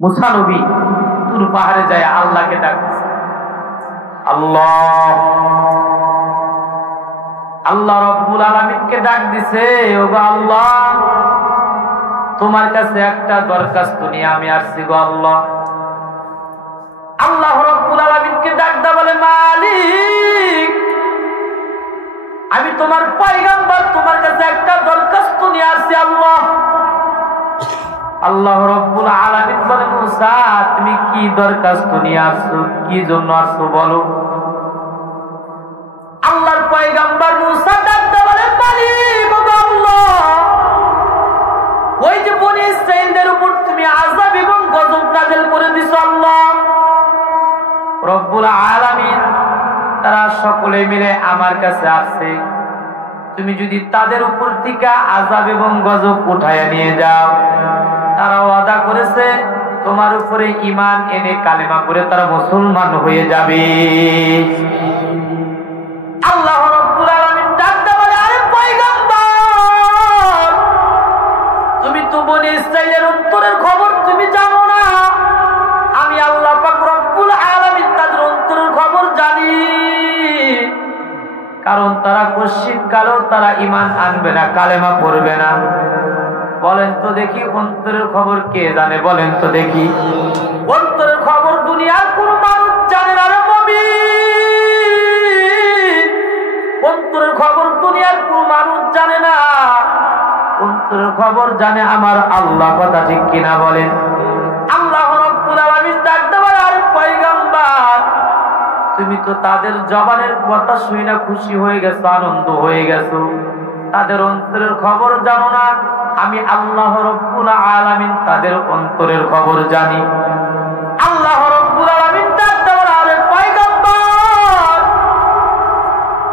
মুসা নবী তুর পাহাড়ে যায় আল্লাহকে ডাকছে, আল্লাহ আল্লাহ রব্বুল আলামিনকে ডাক দিছে, ওগো আল্লাহ তোমার কাছে একটা দরখাস্ত নিয়ে আমি আসছি গো আল্লাহ। আল্লাহ রব্বুল আলামিনকে ডাক দা বলে, মালিক আমি তোমার পয়গম্বর, তোমার কাছে একটা দরখাস্ত নিয়ে আসছি আল্লাহ। আল্লাহ রব্বুল আলামিন বলে, মুসা তুমি কি দরখাস্ত নিয়ে আসছো, কি জন্য আসছো বলো। আল্লাহর পয়গম্বর মুসা ডাকতে বলে, মালিক ওগো আল্লাহ ওই যে বনি ইসরাঈলদের উপর তুমি আযাব এবং গজব নাযিল করে দিছো আল্লাহ রব্বুল আলামিন, তারা সকলে মিলে আমার কাছে আসছে, তুমি যদি তাদের উপর থেকে আযাব এবং গজব উঠায়া নিয়ে যাও, তারা ওয়াদা করেছে তোমার উপরে ঈমান এনে কালেমা পড়ে তারা মুসলমান হয়ে যাবে। আল্লাহ রাব্বুল আলামিন ডাকতে বলে, আরে পয়গম্বর তুমি তো বনি ইসরাঈলের অন্তরের খবর তুমি জানো না, আমি আল্লাহ পাক রব্বুল আলামিন তাদের অন্তরের খবর জানি, কারণ তারা কশিন কালেও তারা ঈমান আনবে না, কালেমা পড়বে না। বলেন তো দেখি অন্তরের খবর কে জানে, বলেন তো দেখি। অন্তরের খবর দুনিয়ার কোন মানুষ জানে না রে মুমিন, অন্তরের খবর দুনিয়ার কোন মানুষ জানে না, অন্তরের খবর জানে আমার আল্লাহ, কথা ঠিক কিনা বলেন। আল্লাহ রাব্বুল আলামিন ডাকতে বলে, আরে পয়গম্বর তুমি তো তাদের জবানের কথা শুনে খুশি হয়ে গেছো, আনন্দ হয়ে গেছো, তাদের অন্তরের খবর জানো না, আমি আল্লাহ রাব্বুল আলামিন তাদের অন্তরের খবর জানি। আল্লাহ রাব্বুল আলামিন ডাকতে বলে, আরে পয়গম্বর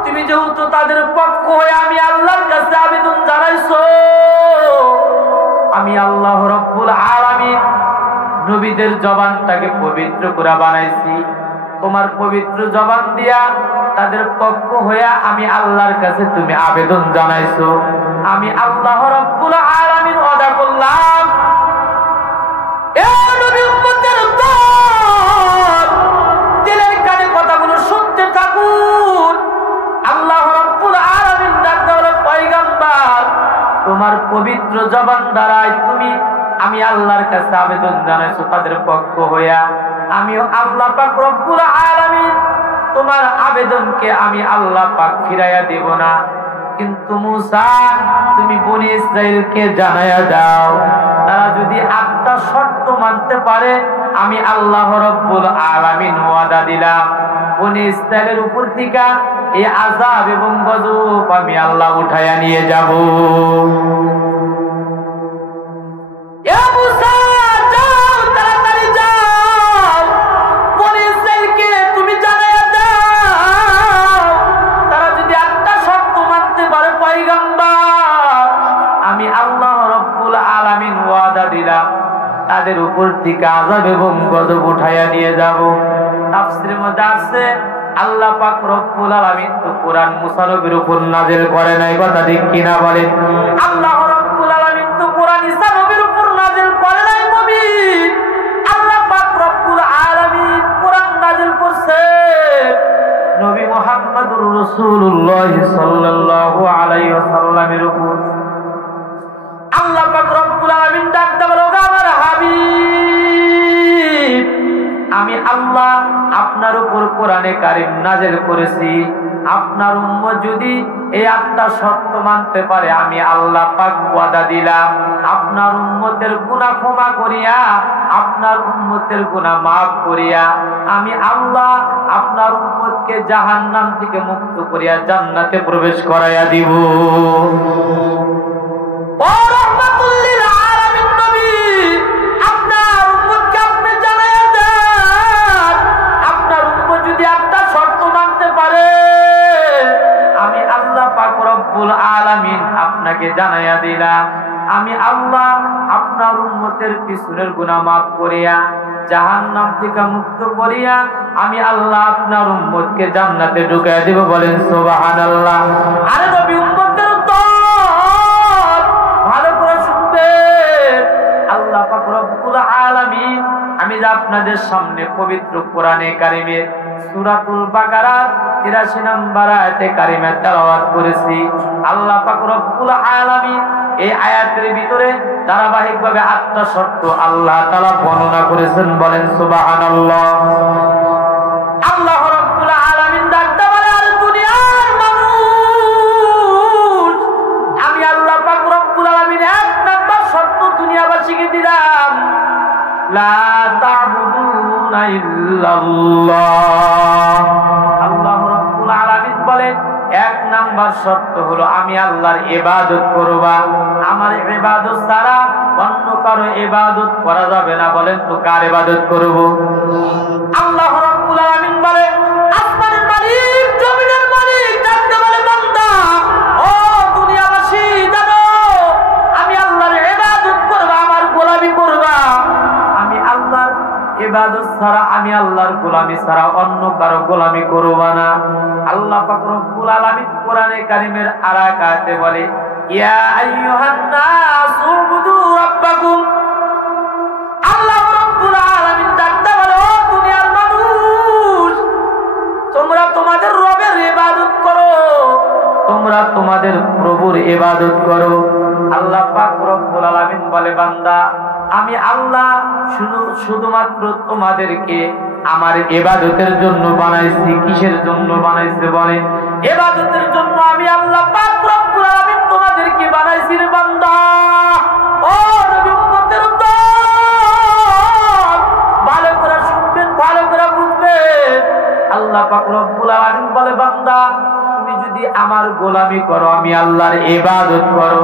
তুমি যেহেতু তাদের পক্ষ হয়ে আমি আল্লাহর কাছে আবেদন জানাইছো, আমি আল্লাহ রাব্বুল আলামিন নবীদের জবানটাকে পবিত্র করে বানাইছি, তোমার পবিত্র জবান দিয়া তাদের পক্ষ হইয়া আমি আল্লাহর কাছে তুমি আবেদন জানাইছো, আমি আল্লাহ রাব্বুল আলামিন ওয়াদা করলাম এ নবী উম্মতের দল দিলের কানে কথাগুলো শুনতে থাকুন। আল্লাহ রাব্বুল আলামিন ডাকতে বলে, পয়গম্বর তোমার পবিত্র জবান দ্বারাই তুমি আমি আল্লাহর কাছে আবেদন জানাইছো তাদের পক্ষ হইয়া, আমিও আল্লাহ পাক রব্বুল আলামিন তোমার আবেদনকে আমি আল্লাহ পাক ফিরাইয়া দেব না, কিন্তু মুসা তুমি বনি ইসরাঈলকে জানাইয়া দাও, তারা যদি আটটা শর্ত মানতে পারে আমি আল্লাহ রব্বুল আলামিন ওয়াদা দিলাম বনি ইসরাঈলের উপর থেকে এই আযাব এবং গজব আমি আল্লাহ উঠাইয়া নিয়ে যাব। তাদের উপর থেকে আযাব এবং গজব উঠাইয়া নিয়ে যাব। তাফসীরের মধ্যে আছে আল্লাহ পাক রব্বুল আলামিন তো কোরআন মুসা নবীর উপর নাযিল করে নাই, কথা ঠিক কিনা বলেন। আল্লাহ রব্বুল আলামিন তো কোরআন ঈসা নবীর উপর নাযিল করে নাই মুমিন, আল্লাহ পাক রব্বুল আলামিন কোরআন নাযিল করছে নবী মুহাম্মদুর রাসূলুল্লাহ সাল্লাল্লাহু আলাইহি ওয়াসাল্লামের উপর। আল্লাহ পাক রব্বুল আলামিন ডাকতে বলে, আমার হাবিব আমি আল্লাহ আপনার উপর কোরআনে কারীম নাযিল করেছি, আপনার উম্মত যদি এই আটটা শর্ত মানতে পারে আমি আল্লাহ পাক ওয়াদা দিলাম আপনার উম্মতের গুনাহ ক্ষমা করিয়া, আপনার উম্মতের গুনাহ মাফ করিয়া আমি আল্লাহ আপনার উম্মতকে জাহান্নাম থেকে মুক্ত করিয়া জান্নাতে প্রবেশ করাইয়া দিব। ও রাহমাতুল লিল আলামিন নবী, আপনার উম্মতকে আপনি জানাইয়া দেন আপনার উম্মত যদি একটা শর্ত মানতে পারে আমি আল্লাহ পাক রব্বুল আলামিন আপনাকে জানাইয়া দিলাম আমি আল্লাহ আপনার উম্মতের পিছনের গুনাহ মাফ করিয়া জাহান্নাম থেকে মুক্ত করিয়া আমি আল্লাহ আপনার উম্মতকে জান্নাতে ঢুকাইয়া দিব। বলেন সুবহানাল্লাহ। আরে নবী উম্মতের দল ভালো করে শুনবে, আল্লাহ পাক রব্বুল আলামিন আমি যে আপনাদের সামনে পবিত্র কোরআনে কারিমের সূরাতুল বাকারা 83 নম্বর আয়াতে কারিমা তেলাওয়াত করেছি। আল্লাহ পাক রব্বুল আলামিন এই আয়াতের ভিতরে ধারাবাহিকভাবে 8টা শর্ত আল্লাহ তাআলা বর্ণনা করেছেন। বলেন সুবহানাল্লাহ। আল্লাহ রব্বুল আলামিন ডাকতে বলে, আর দুনিয়ার মানুষ, আমি আল্লাহ পাক রব্বুল আলামিন 1 নাম্বার শর্ত দুনিয়াবাসীকে দিলাম, লা তা'বুদুনা ইল্লাল্লাহ। আল্লাহ রাব্বুল আলামিন বলেন 1 নাম্বার শর্ত হলো আমি আল্লাহর ইবাদত করবা। আমার ইবাদত ছাড়া অন্য কারো ইবাদত করা যাবে না। বলেন তো কার ইবাদত করব? আল্লাহ রাব্বুল আলামিন বলে, আসমানের মালিক, জমিনের মালিক ডাকতে বলে, বান্দা ও দুনিয়াবাসী জানো, আমি আল্লাহর ইবাদত করবা, আমার গোলামি করবা। আমি আল্লাহর ইবাদত ছাড়া, আমি আল্লাহর গোলামি ছাড়া অন্য কারো গোলামি করব না। আল্লাহ পাক রব্বুল আলামিন কোরআনে কারীমের আরেক আয়াতে বলে, ইয়া আইয়ুহান নাস উবুদু রাব্বাকুম। আল্লাহ রব্বুল আলামিন ডাকতে বলে, ও দুনিয়ার মানুষ, তোমরা তোমাদের রবের ইবাদত করো, তোমরা তোমাদের প্রভুর ইবাদত করো। আল্লাহ পাক রব্বুল আলামিন বলে, বান্দা আমি আল্লাহ শুধুমাত্র তোমাদেরকে আমার ইবাদতের জন্য বানাইছি। কিসের জন্য বানাইছে? বলে ইবাদতের জন্য আমি আল্লাহ পাক রব্বুল আলামিন তোমাদেরকে বানাইছি রে বান্দা। ও নবী উম্মতের দল, ভালো করে শুনবেন, ভালো করে বুঝবেন। আল্লাহ পাক রব্বুল আলামিন বলে, বান্দা তুমি যদি আমার গোলামি করো, আমি আল্লাহর ইবাদত করো,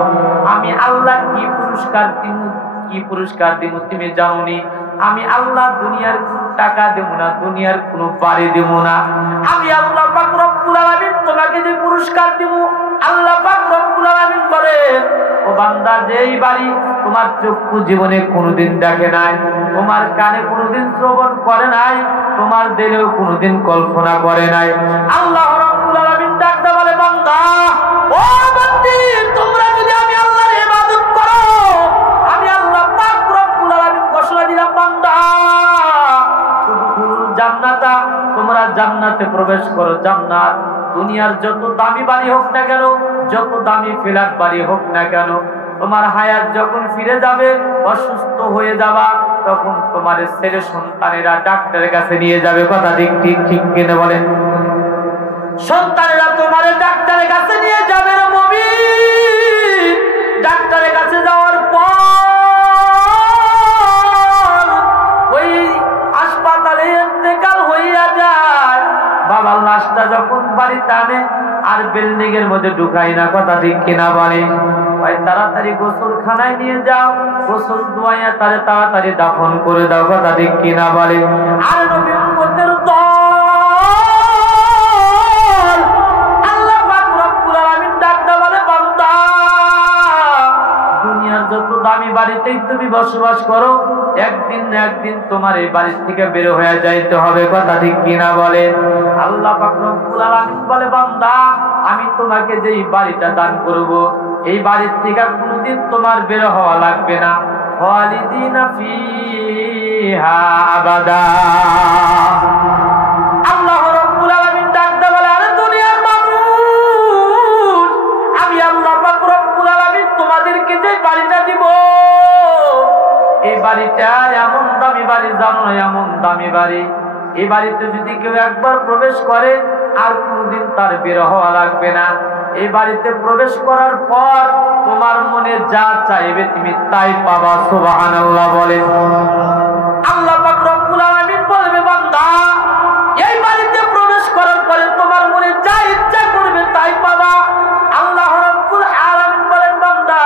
আমি আল্লাহ কি পুরস্কার দিব? কি পুরস্কার দিব তুমি জানোনি? আমি আল্লাহ দুনিয়ার কোন টাকা দেব না, দুনিয়ার কোন বাড়ি দেব না। আমি আল্লাহ পাক রব্বুল আলামিন তোমাকে যে পুরস্কার দেব, আল্লাহ পাক রব্বুল আলামিন বলেন, ও বান্দা, যেই বাড়ি তোমার চক্ষু জীবনে কোনোদিন দেখে নাই, তোমার কানে কোনোদিন শ্রবণ করে নাই, তোমার দিলেও কোনোদিন কল্পনা করে নাই, আল্লাহ রব্বুল আলামিন ডাকতে বলে, বান্দা ও বান্দি, তোমরা যদি আমি আল্লাহর ইবাদত করো, আমি আল্লাহ পাক রব্বুল আলামিন ঘোষণা দিলাম, বান্দা জান্নাতা, তোমরা জান্নাতে প্রবেশ করো। জান্নাত দুনিয়ার যত দামি বাড়ি হোক না কেন, যত দামি ফ্ল্যাট বাড়ি হোক না কেন, তোমার হায়াত যখন ফিরে যাবে, অসুস্থ হয়ে যাবা, তখন তোমার ছেলে সন্তানেরা ডাক্তারের কাছে নিয়ে যাবে। কথা ঠিক ঠিক ঠিক কিনে বলেন? সন্তানেরা তোমার ডাক্তারের কাছে নিয়ে যাবে রে মুমিন। ডাক্তারের কাছে যাওয়ার পর ওই হাসপাতালে ইন্তেকাল হইয়া যায়, বাবার লাশটা যখন বাড়িতে আনে আর বিল্ডিং এর মধ্যে ঢুকাই না। কথা ঠিক কিনা বলে? ওই তাড়াতাড়ি গোসলখানায় নিয়ে যাও, গোসল ধোয়াইয়া তারে তাড়াতাড়ি দাফন করে দাও। কথা ঠিক কিনা বলে? আর নবী উম্মতের দল, আল্লাহ পাক রব্বুল আলামিন ডাকতে বলে, বান্দা দুনিয়ার যত দামি বাড়িতেই তুমি বসবাস করো, একদিন না একদিন তোমার এই বাড়ি থেকে বের হয়ে যাইতে হবে। কথা ঠিক কিনা বলে? আল্লাহ পাক রব্বুল আলামিন বলে, বান্দা আমি তোমাকে যে এই বাড়িটা দান করব, এই বাড়ির থেকে কোনোদিন তোমার বের হওয়া লাগবে না। খালিদিনা ফিহা আবাদা। আল্লাহ রাব্বুল আলামিন ডাকতে বলে, আরে দুনিয়ার মানুষ, আমি আল্লাহ পাক রব্বুল আলামিন তোমাদেরকে যে বাড়িটা দিব, এই বাড়িটা এমন দামি বাড়ি, জানো না? এমন দামি বাড়ি, এই বাড়িতে যদি কেউ একবার প্রবেশ করে আর কোনোদিন তার বের হওয়া লাগবে না। এই বাড়িতে প্রবেশ করার পর তোমার মনে যা চাইবে তুমি তাই পাবা। সুবহানাল্লাহ বলে। আল্লাহ পাক রব্বুল আলামিন বলবে, বান্দা এই বাড়িতে প্রবেশ করার পরে তোমার মনে যা ইচ্ছা করবে তাই পাবা। আল্লাহ রব্বুল আলামিন বলেন, বান্দা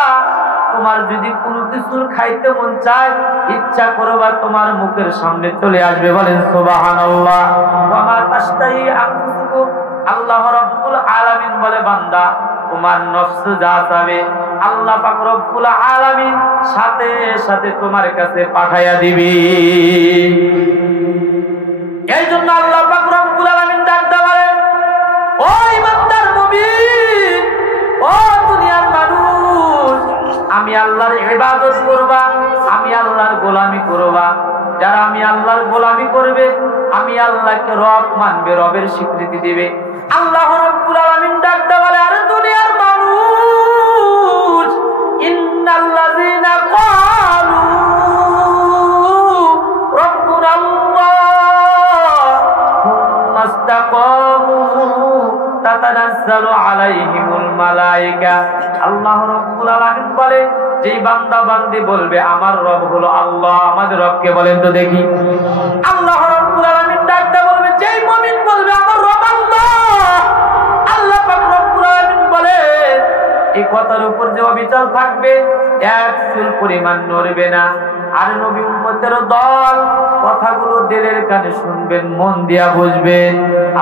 তোমার যদি কোনো কিছুর খাইতে মন চায়, ইচ্ছা করবা তোমার মুখের সামনে চলে আসবে। বলেন সুবহানাল্লাহ। ওয়া মা তাশতাহি আনফুসুকুম। আল্লাহ রাব্বুল আলামিন বলে, বান্দা তোমার নফস যা চাবে আল্লাহ পাক রব্বুল আলামিন সাথে সাথে তোমার কাছে পাঠাইয়া দিবে। এই জন্য আল্লাহ পাক রব্বুল আলামিন ডাকতে বলে, ও ইমানদার মুমিন, ও দুনিয়ার মানুষ, আমি আল্লাহর ইবাদত করবা, আমি আল্লাহর গোলামি করবা, যারা আমি আল্লাহর গোলামি করবে, আমি আল্লাহকে রব মানবে, রবের স্বীকৃতি দিবে। আল্লাহ রাব্বুল আলামিন ডাকতে বলে, আরে দুনিয়ার মানুষ, ইন্নাল্লাযীনা ক্বালু রাব্বুনা আল্লাহ সুম্মা ইসতাকামু তাতানাজ্জালু আলাইহিমুল মালায়েকা। আল্লাহ রাব্বুল আলামিন বলে, যেই বান্দা বান্দি বলবে আমার রব হলো আল্লাহ, আমাদের রবকে বলেন তো দেখি। আল্লাহ রাব্বুল আলামিন ডাকতে বলবে, যেই মুমিন বলবে আমার রব আল্লাহ, আল্লাহ পাক রব্বুল আলামিন বলে এই কথার উপর যে অবিচার থাকবে এক চুল পরিমাণ নড়বে না। আর নবী উম্মতের দল কথাগুলো দিলের কানে শুনবেন, মন দিয়া বুঝবেন।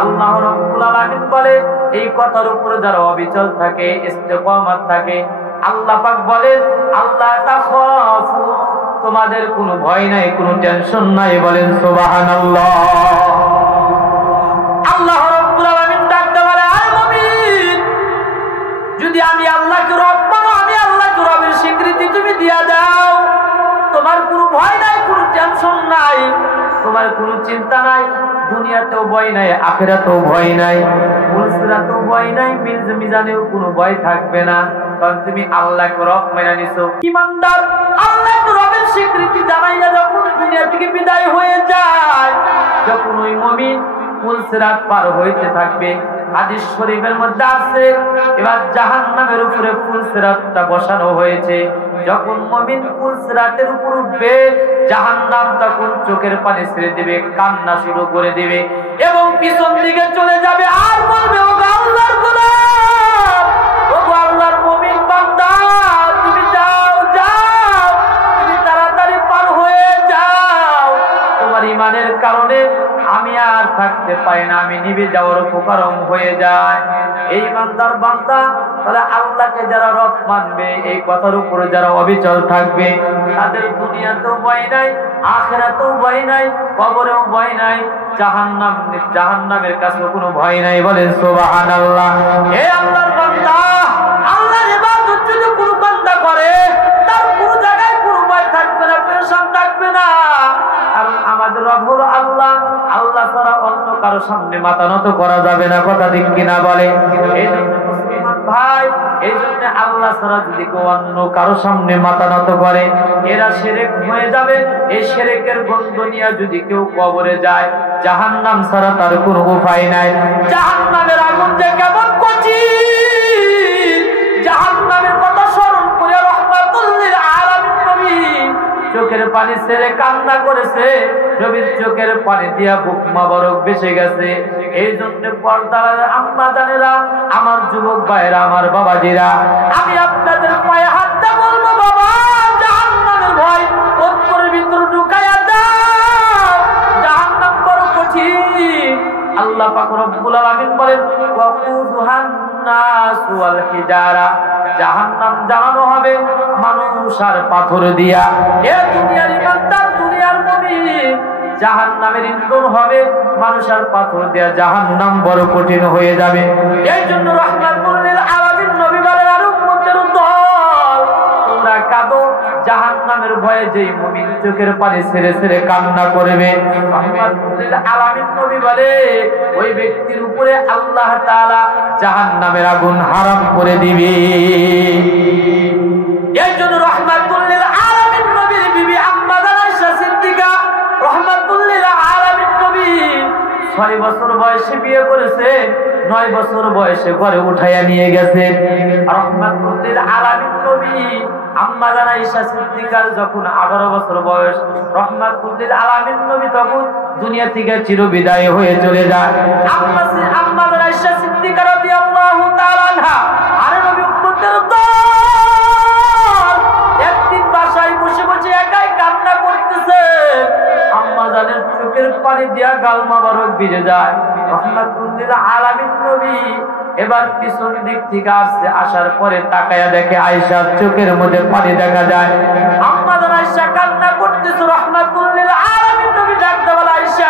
আল্লাহ রাব্বুল আলামিন বলে এই কথার উপর যারা অবিচল থাকে, ইস্তেকামত থাকে, আল্লাহ পাক বলেন আল্লাহ তাখাফু, তোমাদের কোনো ভয় নাই, কোনো টেনশন নাই। বলেন সুবহানাল্লাহ। আল্লাহ রাব্বুল আলামিন ডাকতে বলে, আরে মুমিন, যদি আমি আল্লাহকে রব মানো, আমি আল্লাহকে রবের স্বীকৃতি তুমি দিয়া দাও, তোমার কোনো ভয় নাই, কোনো টেনশন নাই, তোমার কোনো চিন্তা নাই, দুনিয়াতেও ভয় নাই, আখিরাতেও ভয় নাই, পুরস্কারেও ভয় নাই, মিজানেও কোনো ভয় থাকবে না, কারণ তুমি আল্লাহকে রব মেনে নিছো। ঈমানদার আল্লাহকে রবের স্বীকৃতি জানাইয়া যখন দুনিয়া থেকে বিদায় হয়ে যায়, যখন ওই মুমিন পুলসিরাত পার হইতে থাকবে, হাদিস শরীফের মধ্যে আছে এবার জাহান্নামের উপরে পুলসিরাতটা বসানো হয়েছে। যখন মুমিন পুলসিরাতের উপর উঠবে, জাহান্নাম তখন চোখের পানি ছেড়ে দিবে, কান্না শুরু করে দিবে এবং পিছন দিকে চলে যাবে, আর বলবে ও আল্লাহর গোলাম, ও আল্লাহর মুমিন বান্দা, তুমি যাও যাও, তুমি তাড়াতাড়ি পার হয়ে যাও, তোমার ঈমানের কারণে আমি আর থাকতে পারি না, আমি নিভে যাওয়ার উপক্রম হয়ে যায়। এই ইমানদার বান্দা তাহলে আল্লাহকে যারা রব মানবে, এই কথার উপরে যারা অবিচল থাকবে, তাদের দুনিয়াতেও ভয় নাই, আখিরাতেও ভয় নাই, কবরেও ভয় নাই, জাহান্নামের কাছে কোনো ভয় নাই। বলেন সুবহানাল্লাহ। হে আল্লাহর বান্দা, আল্লাহর ইবাদত যদি কোনো বান্দা করে, তার কোনো জায়গায় কোনো ভয় থাকবে না, পেরেশান থাকবে না, কারণ আমাদের রব হলো আল্লাহ। আল্লাহ ছাড়া অন্য কারো সামনে মাথা নত করা যাবে না, কথা ঠিক কিনা বলে। এই জন্য মুসলমান ভাই, এই জন্য আল্লাহ ছাড়া যদি কেউ অন্য কারো সামনে মাথা নত করে, এরা শিরক হয়ে যাবে। এই শিরকের গন্ধ নিয়ে যদি কেউ কবরে যায়, জাহান্নাম ছাড়া তার কোনো উপায় নাই। জাহান্নামের আগুন যে কেমন কঠিন, জাহান্নামের কথা স্মরণ করে রাহমাতুল লিল আলামিন নবী চোখের পানি ছেড়ে কান্না করেছে, নবীর চোখের পানি দিয়া বুক মোবারক ভেসে গেছে। এই জন্য পর্দার আম্মা জানেরা, আমার যুবক ভাইরা, আমার বাবাজিরা, আমি আপনাদের পায়ে হাতটা বলবো, বাবা জাহান্নামের ভয় অন্তরের ভিতর ঢুকাইয়া দাও, জাহান্নাম বড় কঠিন। আল্লাহ পাক রব্বুল আলামিন বলেন ওয়াকুদুহান নাস ওয়াল হিজারা, জাহান্নাম জ্বালানো হবে মানুষ আর পাথর দিয়া। এ দুনিয়ার ইমানদার, দুনিয়ার মুমিন, জাহান্নামের ইন্ধন হবে মানুষ আর পাথর দিয়া, জাহান্নাম বড় কঠিন হয়ে যাবে। এই জন্য রাহমাতুল লিল আলামিন নবী বলেন, আর উম্মতের দল তোমরা কাঁদো, জাহান্নামের ভয়ে যেই মুমিন চোখের পানি ছেড়ে ছেড়ে কান্না করবে, রাহমাতুল লিল আলামিন নবী বলে ওই ব্যক্তির উপরে আল্লাহ তাআলা জাহান্নামের আগুন হারাম করে দিবে। এই জন্য রাহমাতুল লিল আলামিন নবীর বিবি আম্মা আয়েশা সিদ্দিকা রাহমাতুল লিল আলামিন নবী 6 বছর বয়সে বিয়ে করেছে, 9 বছর বয়সে ঘরে উঠাইয়া নিয়ে গেছে। রাহমাতুল লিল আলামিন নবী আম্মা আয়েশা সিদ্দিকার যখন 18 বছর বয়স, রাহমাতুল লিল আলামিন নবী তখন দুনিয়া থেকে চিরবিদায় হয়ে চলে যায়। আম্মা আয়েশা সিদ্দিকা রাদিয়াল্লাহু তাআলা আনহা আর নবী উম্মতের দল একদিন বাসায় বসে বসে একাই কান্না করতেছে, আম্মা জানের চোখের পানি দিয়া গাল মোবারক ভিজে যায়। রাহমাতুল লিল আলামিন নবী এবার পিছন দিক থেকে আসছে, আসার পরে তাকায়া দেখে আয়েশার চোখের মধ্যে পানি দেখা যায়। আম্মা জান আয়েশা কান্না করতেছে, রাহমাতুল লিল আলামিন নবী ডাকতে বলে, আয়েশা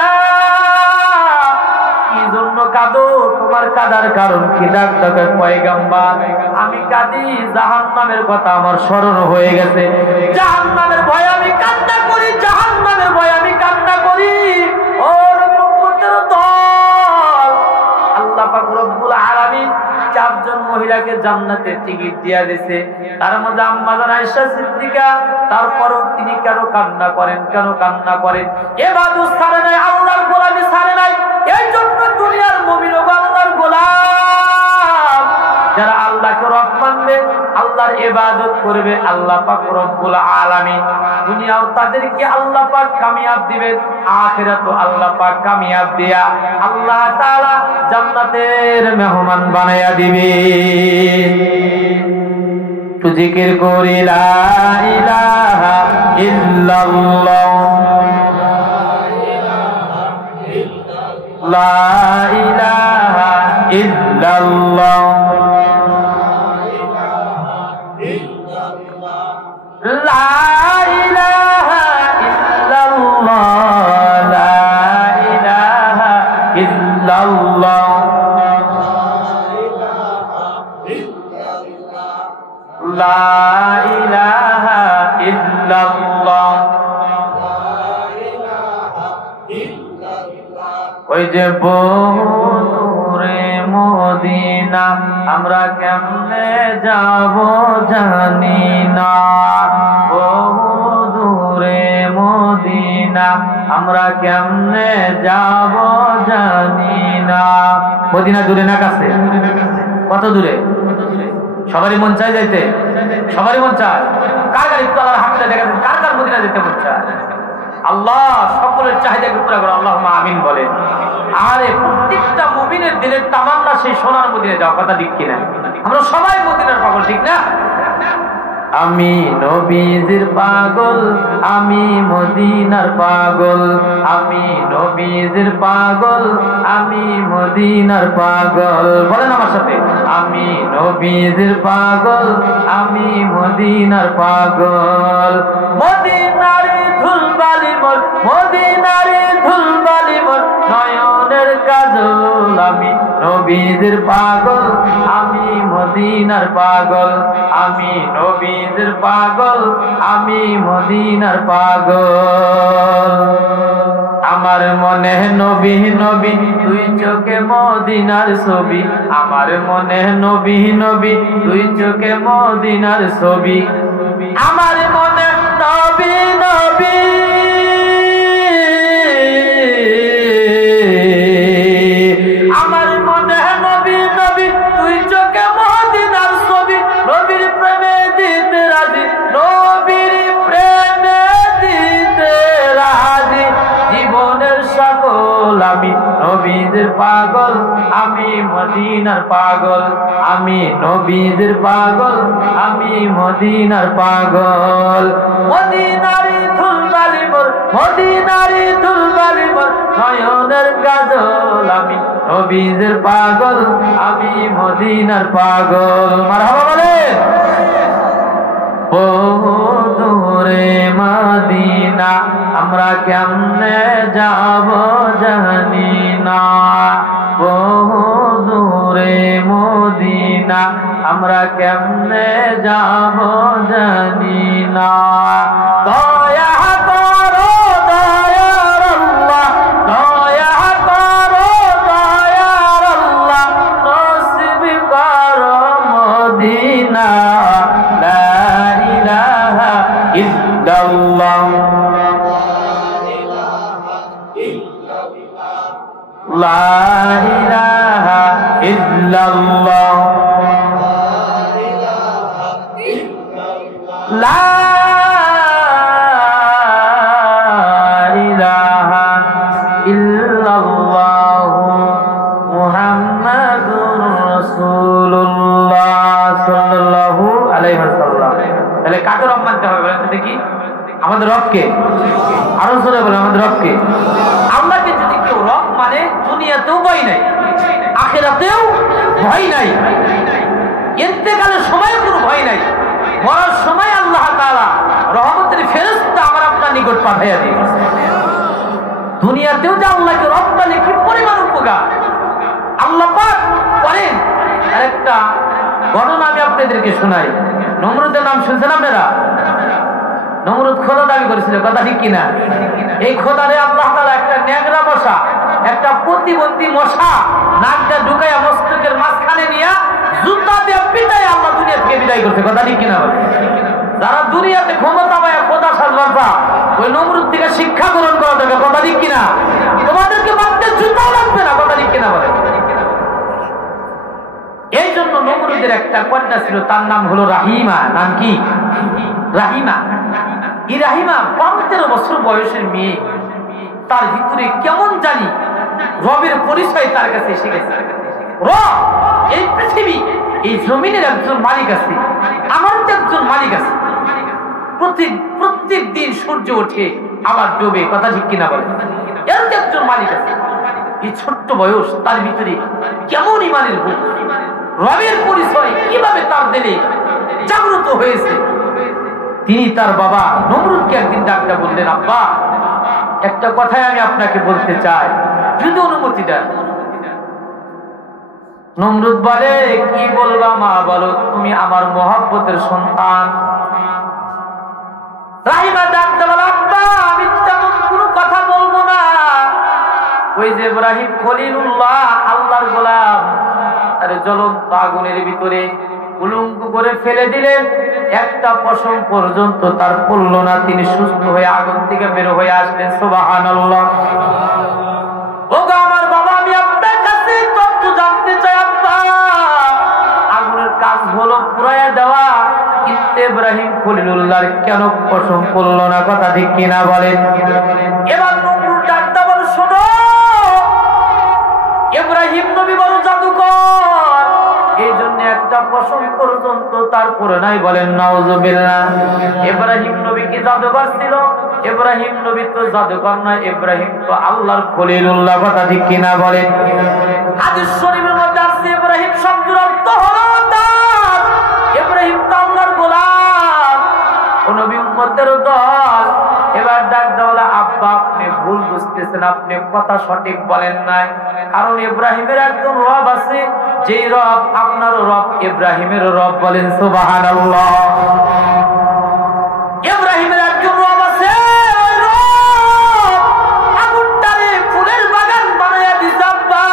কি জন্য কাঁদো, তোমার কাঁদার কারণ কি? ডাকতে পয়গম্বর, আমি কাঁদি জাহান্নামের কথা আমার স্মরণ হয়ে গেছে, জাহান্নামের ভয়ে আমি কান্না করি, জাহান্নাম ইমানের ভয় আমি কান্না করি। ও নবীর উম্মতের দল, আল্লাহ পাক রব্বুল আলামিন 4 জন মহিলাকে জান্নাতের টিকিট দিয়া দিয়েছে। তার মধ্যে আম্মা জান আয়েশা সিদ্দিকা। তারপরও তিনি কেন কান্না করেন? কেন কান্না করেন? ইবাদত ছাড়ে নাই, আল্লাহর গোলামি ছাড়ে নাই। এই জন্য দুনিয়ার মুমিন ও আল্লাহর গোলাম যারা আল্লাহকে রব মানবে, আল্লাহর ইবাদত করবে, আল্লাহ পাক রব্বুল আলামিন দুনিয়াও তাদেরকে আল্লাহ পাক কামিয়াব দিবেন, আখিরাতও আল্লাহ পাক কামিয়াব দিয়া আল্লাহ তাআলা জান্নাতের মেহমান বানায়া দিবেন। তো জিকির করি লা ইলাহা ইল্লাল্লাহ, লা ইলাহা ইল্লাল্লাহ, লা ইলাহা ইল্লাল্লাহ, লা ইলাহা ইল্লাল্লাহ, লা ইলাহা ইল্লাল্লাহ। ওই যে বহুদূরে মদিনা আমরা কেমনে যাব জানি না, বহুদূরে মদিনা আমরা কেমনে যাব জানি না। মদিনা দূরে না কাছে? কত দূরে? সবারই মন চায় যাইতে? সবারই মন চায়? কার গাড়ি আল্লাহর হামিদে দেখেন, কার কার মদিনা যেতে মন চায়? আল্লাহ সকলের চাহিদাকে পুরা করে আল্লাহুম্মা আমিন বলে। আরে প্রত্যেকটা মুমিনের দিলের তামান্না সেই সোনার মদিনায় যাওয়া, কথা ঠিক কিনা? আমরা সবাই মদিনার পাগল, ঠিক না? আমি নবীজির পাগল, আমি মদিনার পাগল, আমি নবীজির পাগল, আমি মদিনার পাগল। বলেন আমার সাথে, আমি নবীজির পাগল, আমি মদিনার পাগল। মদিনার ধুলবালি মোর, মদিনার ধুলবালি মোর নয়নের কাজল। আমি নবীজির পাগল, আমি মদিনার পাগল, আমি নবীজির পাগল, আমি মদিনার পাগল। আমার মনে নবী নবী দুই চোখে মদিনার ছবি, আমার মনে নবী নবী দুই চোখে মদিনার ছবি, আমার মনে নবী নবী, আমার মনে নবী নবী দুই চোখে মদিনার ছবি। নবীর প্রেমে দিতে রাজি, নবীর প্রেমে দিতে রাজি, জীবনের সকল আমি নবীদের পাগল, আমি মদিনার পাগল, আমি নবীদের পাগল, আমি মদিনার পাগল। মদিনারি ধুলবালি মোর, মদিনারি ধুলবালি মোর নয়নের কাজল। আমি নবীদের পাগল, আমি মদিনার পাগল। মারহাবা বলে। বহুদূরে মদিনা আমরা কেমনে যাব জানি না, বহুদূরে মদিনা আমরা কেমনে যাব জানি না। দয়া করো দয়ার আল্লাহ, দয়া করো দয়ার আল্লাহ, নসিব করো মদিনা। লা ইলাহা ইল্লাল্লাহ, লা ইলাহা ইল্লাল্লাহ, লা ইলাহা ইল্লাল্লাহ মুহাম্মাদুর রাসূলুল্লাহ সাল্লাল্লাহু আলাইহি ওয়াসাল্লাম। তাহলে কাকে রব মানতে হবে বলেন দেখি? আমাদের রবকে। আরো জোরে বলেন, আমাদের রবকে। আল্লাহকে যদি কেউ রব মানে দুনিয়াতেও ভয় নাই, আখিরাতেও ভয় নাই, ইন্তেকালের সময় কোনো ভয় নাই, মরার সময় আল্লাহ তাআলা রহমতের ফেরেশতা আমার আপনার নিকট পাঠাইয়া দিন। দুনিয়াতেও যে আল্লাহকে রব মানে কি পরিমাণ উপকার আল্লাহ পাক করেন। আরেকটা ঘটনা আমি আপনাদেরকে শোনাই। নমরুদের নাম শুনছেন আপনারা? নমরুদ খোদা দাবি করেছিল, কথা ঠিক কিনা? এই খোদারে আল্লাহ তাআলা একটা ন্যাংরা মশা, একটা প্রতিবন্ধী মশা নাকটা ঢুকাইয়া মস্তকের মাঝখানে নিয়ে জুতা দিয়ে পিটাই আল্লাহ দুনিয়া থেকে বিদায় করছে, কথা ঠিক কিনা? যারা দুনিয়াতে ক্ষমতা পায় খোদা সাজবার পা, ওই নমরুদ থেকে শিক্ষা গ্রহণ করা দরকার, কথা ঠিক কিনা? তোমাদেরকে মারতে জুতাও লাগবে না, কথা ঠিক কিনা বলে? এই জন্য নমরুদের একটা কন্যা ছিল, তার নাম হলো রাহিমা। নাম কি? রাহিমা। এই রাহিমা 12-13 বছর বয়সের মেয়ে। তার ভিতরে কেমন জানি রবের পরিচয় তার কাছে এসে গেছে। রব, এই পৃথিবী, এই জমিনের একজন মালিক আছে, আমার তো একজন মালিক আছে। প্রত্যেক দিন সূর্য ওঠে আবার ডোবে, কথা ঠিক কিনা বলে? এর তো একজন মালিক আছে। এই ছোট্ট বয়স, তার ভিতরে কেমন ইমানের ভূত, রবের পরিচয় কিভাবে তার দিলে জাগ্রত হয়েছে। তিনি তার বাবা নমরুদকে একদিন ডাকতে বললেন, আব্বা, একটা কথাই আমি আপনাকে বলতে চাই, যদি অনুমতি দেন। নমরুদ বলে, কি বলবা মা, বলো, তুমি আমার মহব্বতের সন্তান। রাহিমা ডাকতে বলে, আব্বা, আমি তেমন কোনো কথা বলবো না। ওই যে ইব্রাহিম খলিলুল্লাহ, আল্লাহর গোলাম, আরে জ্বলন্ত আগুনের ভিতরে উলঙ্গ করে ফেলে দিলেন, একটা পশম পর্যন্ত তার পড়ল না, তিনি সুস্থ হয়ে আগুন থেকে বের হয়ে আসলেন। সুবহানাল্লাহ। ওগো আমার বাবা, আমি আপনার কাছে তথ্য জানতে চাই আব্বা। আগুনের কাজ হলো পুরাইয়া দেওয়া, কিন্তু ইব্রাহিম খলিলুল্লাহর কেন পশম পড়ল না, কথা ঠিক কিনা বলেন? এবার নমরুদ ডাকতে বল, শোনো, ইব্রাহিম নবী বড় জাদুকর, এই জন্য একটা পশম পর্যন্ত তারপরে নাই, বলেন নাউজুবিল্লাহ। ইব্রাহিম নবী কি জাদুকর ছিল? ইব্রাহিম নবী তো জাদুকর নয়, ইব্রাহিম তো আল্লাহর খলিলুল্লাহ, কথা ঠিক কিনা বলেন? হাদিস শরীফের মধ্যে আছে, ইব্রাহিম শব্দের অর্থ হলো দাস। ইব্রাহিম তো আল্লাহর গোলাম, ও নবী উম্মতের দল। এবার ডাক দেওয়া, আব্বা, আপনি ভুল বুঝতেছেন, আপনি কথা সঠিক বলেন নাই। কারণ ইব্রাহিমের একজন রব আছে, যেই রব আপনার রব, ইব্রাহিমের রব, বলেন সুবহানাল্লাহ। ইব্রাহিমের একজন রব আছে, ওই রব আগুনটারে ফুলের বাগান বানাইয়া দিছে আব্বা,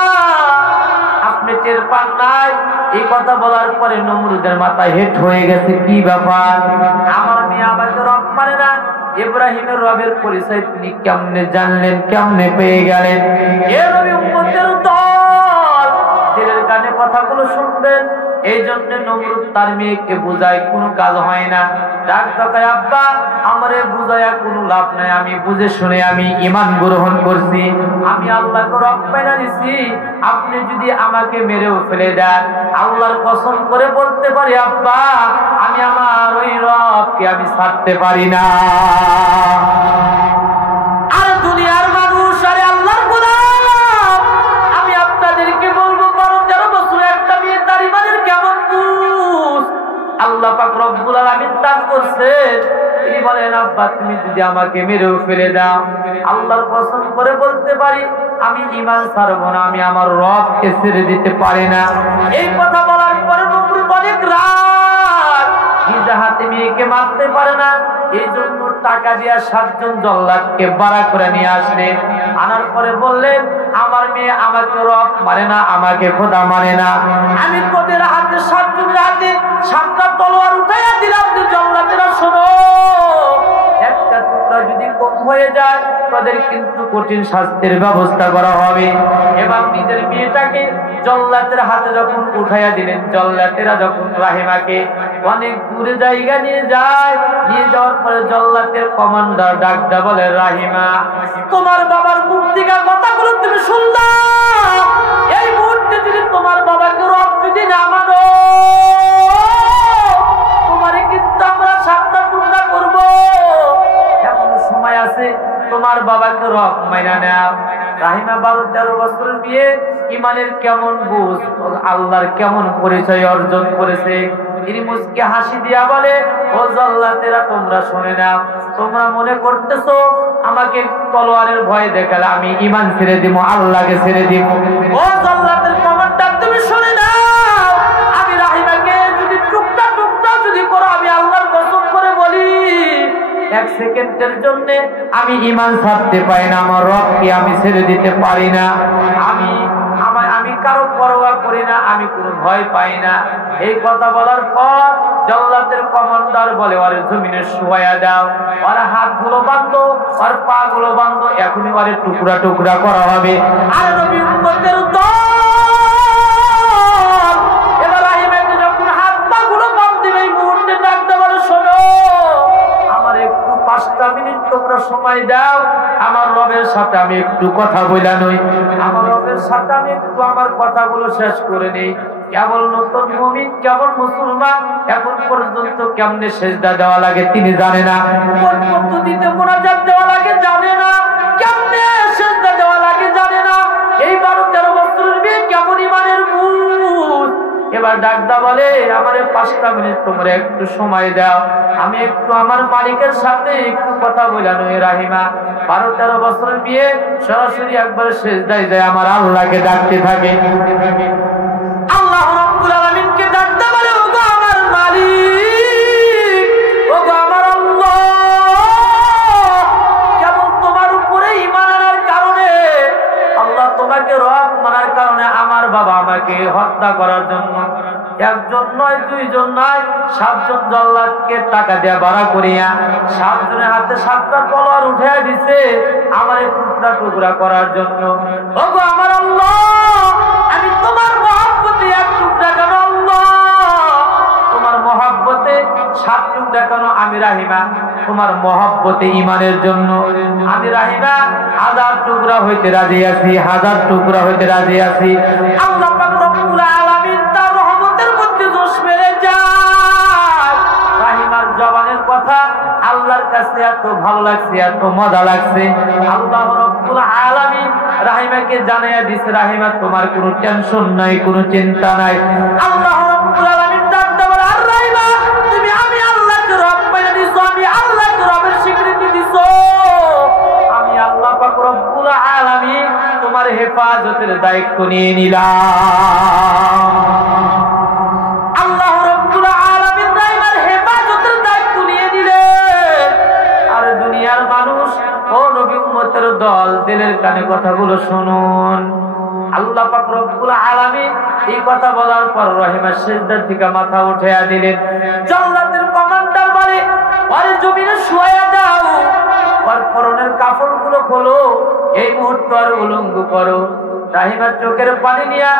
আপনি টের পান নাই। এই কথা বলার পরে নমরুদের মাথায় হেট হয়ে গেছে, কি ব্যাপার, আমার মেয়ে আমাকে রব মানে না, ইব্রাহিমের রবের পরিচয় তিনি কেমনে জানলেন, কেমনে পেয়ে গেলেন? এ নবী উম্মতের দল, দিলের কানে কথাগুলো শুনবেন। এই জন্য নমরুদ তার মেয়েকে বুঝায়, কোনো কাজ হয় না। ডাক দেয়, আব্বা, আমারে বুঝায়া কোনো লাভ নাই, আমি বুঝে শুনে আমি ঈমান গ্রহণ করছি, আমি আল্লাহকে রব মেনে নিছি। আপনি যদি আমাকে মেরেও ফেলে দেন, আল্লাহর কসম করে বলতে পারি আব্বা, আমি আমার ওই রবকে আমি ছাড়তে পারি না। আর দুনিয়ার মানুষ, আরে আল্লাহর গোলাম, আমি আপনাদেরকে বলবো, 12-13 বছর একটা মেয়ে তার ঈমানের কেমন বুঝ আল্লাহ পাক রব্বুল আলামিন দান করছেন। তিনি বলেন, আব্বা, তুমি যদি আমাকে মেরেও ফেলে দাও, আল্লাহর কসম করে বলতে পারি আমি ঈমান ছাড়বো না, আমি আমার রবকে ছেড়ে দিতে পারি না। এই কথা বলার পরে নমরুদ অনেক রাগ, নিজ হাতে মেয়েকে মারতে পারে না। এই জন্য টাকা দিয়া 7 জন জল্লাদকে ভাড়া করে নিয়ে আসলেন। আনার পরে বললেন, আমার মেয়ে আমাকে রব মানে না, আমাকে খোদা মানে না, আমি তোদের হাতে 7 জনের হাতে 7টা তলোয়ার উঠাইয়া দিলাম। জল্লাদেরা শোনো, একটা টুকরা যদি কম হয়ে যায়, তাদের কিন্তু কঠিন শাস্তির ব্যবস্থা করা হবে। এবং নিজের মেয়েটাকে জল্লাদের হাতে যখন উঠাইয়া দিলেন, জল্লাদেরা যখন রাহিমাকে অনেক দূরে জায়গা নিয়ে যায়, নিয়ে যাওয়ার পরে জল্লাদের কমান্ডার ডাকটা বলে, রাহিমা, তোমার বাবার মুখ থেকে কথাগুলো তুমি শুনলাম, এই মুহূর্তে যদি তোমার বাবাকে রব যদি না মানো, তোমারে কিন্তু আমরা 7টা টুকরা করবো। এমন সময় আছে, তোমার বাবাকে রব মাইনা নাও। রাহিমা 12-13 বছর বিয়ে, ঈমানের কেমন বুঝ, আল্লাহর কেমন পরিচয় অর্জন করেছে। তিনি মুচকে হাসি দিয়া বলে, ও জল্লাদেরা, তোমরা শুনে নাও, তোমরা মনে করতেছো আমাকে তলোয়ারের ভয় দেখালে আমি ঈমান ছেড়ে দিব, আল্লাহকে ছেড়ে দিব। ও জল্লাদের কমান্ডার, তুমি শুনে নাও, আমি রাহিমাকে যদি টুকটা টুকটা যদি করো, আমি আল্লাহর কসম করে বলি এক সেকেন্ডের জন্য আমি ঈমান ছাড়তে পারি না, আমার রবকে আমি ছেড়ে দিতে পারি না, আমি কারো পরোয়া করি না, আমি কোনো ভয় পাই না। এই কথা বলার পর জল্লাদের কমান্ডার বলে, ওরে জমিনে শুয়াইয়া দাও, ওর হাতগুলো বাঁধো, ওর পা গুলো বাঁধো, এখনই ওরে টুকরা টুকরা করা হবে। আর নবী উম্মতের দল এবার রাহিমাকে যখন হাত পা গুলো বাঁধবে, এই মুহূর্তে ডাকতে বলে, শোনো, আমার একটু 5টা মিনিট তোমরা সময় দাও, আমার রবের সাথে আমি একটু কথা বইলা নই, আমার রবের সাথে আমি একটু আমার কথাগুলো শেষ করে নেই। কেবল নতুন মুমিন, কেবল মুসলমান, এখন পর্যন্ত কেমনে সেজদা দেওয়া লাগে তিনি জানে না, কোন পদ্ধতিতে মুনাজাত দেওয়া লাগে জানে না, কেমনে সেজদা দেওয়া লাগে জানে না। এই 12-13 বছরের মেয়ে কেমন ইমানের বুঝ। এবার ডাকদা বলে, আমারে 5টা মিনিট তোমরা একটু সময় দাও, আমি একটু আমার মালিকের সাথে একটু কথা বলা নই। রাহিমা 12-13 বছরের বিয়ে সরাসরি একবার সেজদায় যায়, আমার আল্লাহকে ডাকতে থাকে। আল্লাহ রাব্বুল আলামিনকে ডাকতে বলে, ওগো আমার মালিক, ওগো আমার আল্লাহ, কেবল তোমার উপরে ঈমান আনার কারণে, আল্লাহ তোমাকে রব মানার কারণে আমার বাবা আমাকে হত্যা করার জন্য 1 জন নয়, 2 জন নয়, 7 জন জল্লাদকে টাকা দেয়া ভাড়া করিয়া 7 জনের হাতে 7টা তলোয়ার উঠাইয়া দিছে আমার টুকরা টুকরা করার জন্য। ওগো আমার আল্লাহ, আমি তোমার মহব্বতে 1 টুকরা কেন আল্লাহ, তোমার মহব্বতে 7 টুকরা কেন? আমি রাহিমা তোমার মহব্বতে ঈমানের জন্য আমি রাহিমা 1000 টুকরা হইতে রাজি আছি, 1000 টুকরা হইতে রাজি আছি। আল্লাহ পাক রব্বুল আলামিন তার রহমতের মধ্যে জোশ মেরে যায়। রাহিমার জবানের কথা আল্লাহর কাছে এত ভালো লাগছে, এত মজা লাগছে। আল্লাহ রব্বুল আলামিন রাহিমাকে জানাইয়া দিছে, রাহিমা তোমার কোনো টেনশন নাই, কোনো চিন্তা নাই। আল্লাহ রব্বুল আলামিন ডাকতে বলে, আর রাহিমা তুমি আমি আল্লাহকে রব বানাইয়া দিছো, আমি আল্লাহকে রবের স্বীকৃতি দিছো, আমি আল্লাহ পাক রব্বুল আলামিন তোমার হেফাজতের দায়িত্ব নিয়ে নিলাম। আল্লাহ রব্বুল আলামিন রাহিমার হেফাজতের দায়িত্ব নিয়ে নিলেন। আর দুনিয়ার মানুষ ও নবী উম্মতের দল, দিলের কানে কথাগুলো শুনুন। আল্লাহ পাক রব্বুল আলামিন এই কথা বলার পর রহিমা সিজদা থেকে মাথা উঠাইয়া দিলেন। জল্লাদের কমান্ডার বলে, ওরে জমিনে শুয়াইয়া দাও, ওর পরনের কাপড়গুলো খোলো, এই মুহূর্তে আর উলঙ্গ করো। রাহিমার চোখের পানি নিয়া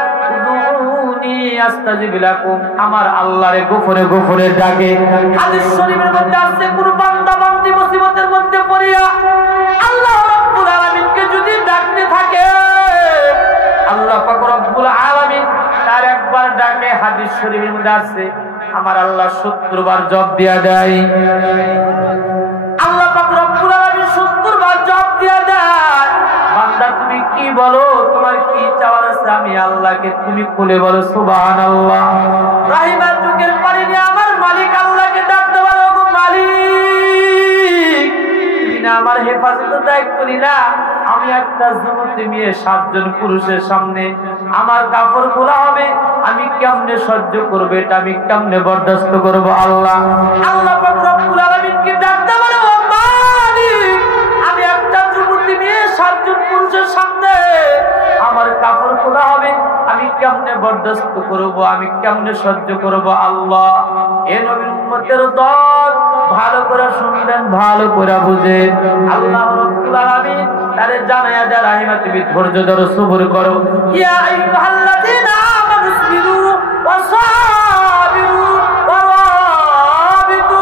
উদুনি আস্তাজিব লাকুম, আমার আল্লাহরে গোপনে গোপনে ডাকে। হাদিস শরীফের মধ্যে আছে, কোন বান্দা বান্দি মুসিবতের মধ্যে পড়িয়া আল্লাহ রাব্বুল আলামিনকে যদি ডাকতে থাকে, আল্লাহ পাক রব্বুল আলামিন তার একবার ডাকে, হাদিস শরীফের মধ্যে আছে, আমার আল্লাহ 70 বার জবাব দিয়া দেয়। আল্লাহ পাক রব্বুল আলামিন 70 বার জবাব দিয়া দেয়। বান্দা তুমি কি বলো, তোমার কি চাওয়ার আছে, আমি আল্লাহকে তুমি খুলে বলো সুবহানাল্লাহ। রাহিমার চোখের পানি নিয়ে আমার মালিক আল্লাহকে ডাকতে বলে, ওগো মালিক, তুমি না আমার হেফাজতের দায়িত্ব নিলা, আমি একটা যুবতী মেয়ে 7 জন পুরুষের সামনে আমার কাপড় খোলা হবে, আমি কেমনে সহ্য করবো, এটা আমি কেমনে বরদাস্ত করবো? আল্লাহ পাক রব্বুল আলামিনকে ডাকতে বলে, ও মালিক, আমি একটা যুবতী মেয়ে 7 জন পুরুষের সামনে আমার কাপড় খোলা হবে, আমি কেমনে বরদাস্ত করবো, আমি কেমনে সহ্য করবো? আল্লাহ, এ নবীর উম্মতের দল ভালো করে শুনবেন, ভালো করে বুঝেন। আল্লাহ রাব্বুল আলামিন তারে জানায়া দেয়, রাহিমা তুমি ধৈর্য ধরো, সবর করো। ইয়া আইয়ুহাল্লাযীনা আমানু ইসবিরু ওয়া সাবিরু ওয়া রাবিতু।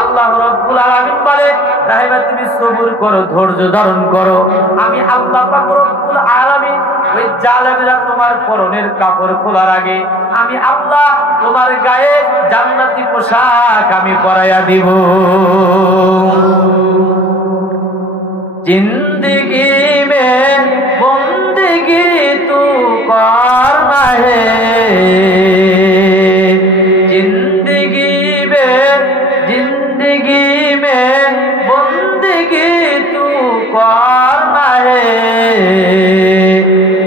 আল্লাহ রাব্বুল আলামিন বলে, রাহিমা তুমি সবর করো, ধৈর্য ধারণ করো। আমি আল্লাহ পাক রব্বুল আলামিন ওই জালেমেরা তোমার পরনের কাপড় খোলার আগে আমি আল্লাহ তোমার গায়ে জান্নাতি পোশাক আমি পরাইয়া দিব। जिंदगी में बंदगी तू करना है, जिंदगी में बंदगी तू करना है,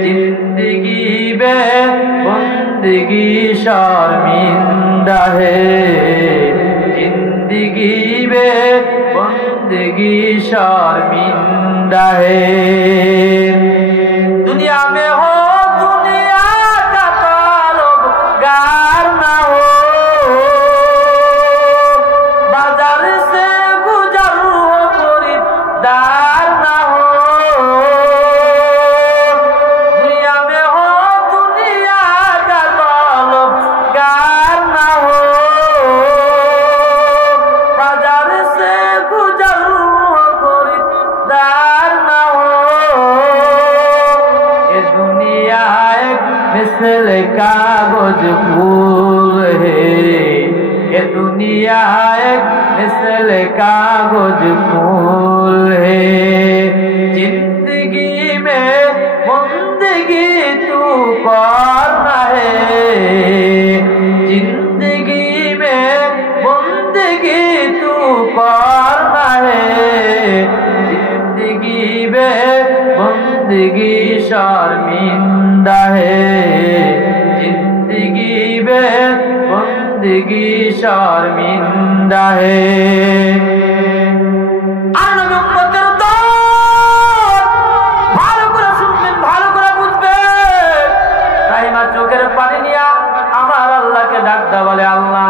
जिंदगी में बंदगी शर्मिंदा है, जिंदगी में है। दुनिया में हो दुनिया का ताल्लुक़दार ना हो, बाजार से गुजर हो खरीदार ना हो। दुनिया में हो दुनिया का ताल्लुक़दार ना हो, बाजार से गुजर हो खरीदार ना हो। ये दुनिया एक मिसल कागज फूल है, ये दुनिया एक मिसल कागज फूल है। जिंदगी में बंदगी तू करना है, जिंदगी में बंदगी तू करना है। जिंदगी में बंदगी शर्मिंदा है, जिंदगी में बंदगी शर्मिंदा है। আনবী উম্মতের দল ভালো করে শুনবেন, ভালো করে বুঝবেন। রাহিমা চোখের পানি নিয়ে আমার আল্লাহকে ডাকতে বলে, আল্লাহ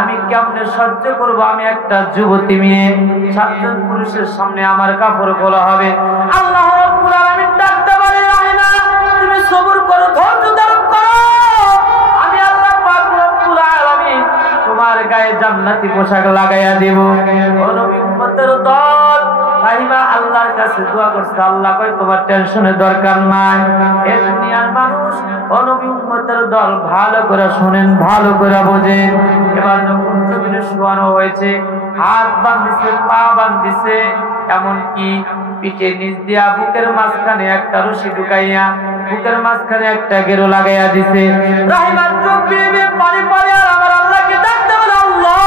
আমি কেমনে সহ্য করব? আমি একটা যুবতী মেয়ে, 7 জন পুরুষের সামনে আমার কাপড় খোলা হবে। আল্লাহ রাব্বুল আলামিন ডাকতে বলে, রাহিমা তুমি সবর করো, ধৈর্য ধারণ করো, আমি আল্লাহ পাক রব্বুল আলামিন তোমার গায়ে জান্নাতি পোশাক লাগাইয়া দেব। ও নবী উম্মতের দল, রাহিমা আল্লাহর কাছে দোয়া করছে, আল্লাহ কয় তোমার টেনশনের দরকার নাই। এ দুনিয়ার মানুষ, ও নবী উম্মতের দল ভালো করে শুনেন, ভালো করে বোঝেন। এবার যখন জমিনে শোয়ানো হয়েছে, হাত বাঁধিছে, পা বাঁধিছে, এমনকি পিঠে নিচ দিয়া বুকের মাঝখানে একটা রশি ঢুকাইয়া বুকের মাঝখানে একটা গেরো লাগাইয়া দিছে। রাহিমার চোখ বেয়ে বেয়ে পানি পড়ে আর আমার আল্লাহকে ডাকতে বলে, আল্লাহ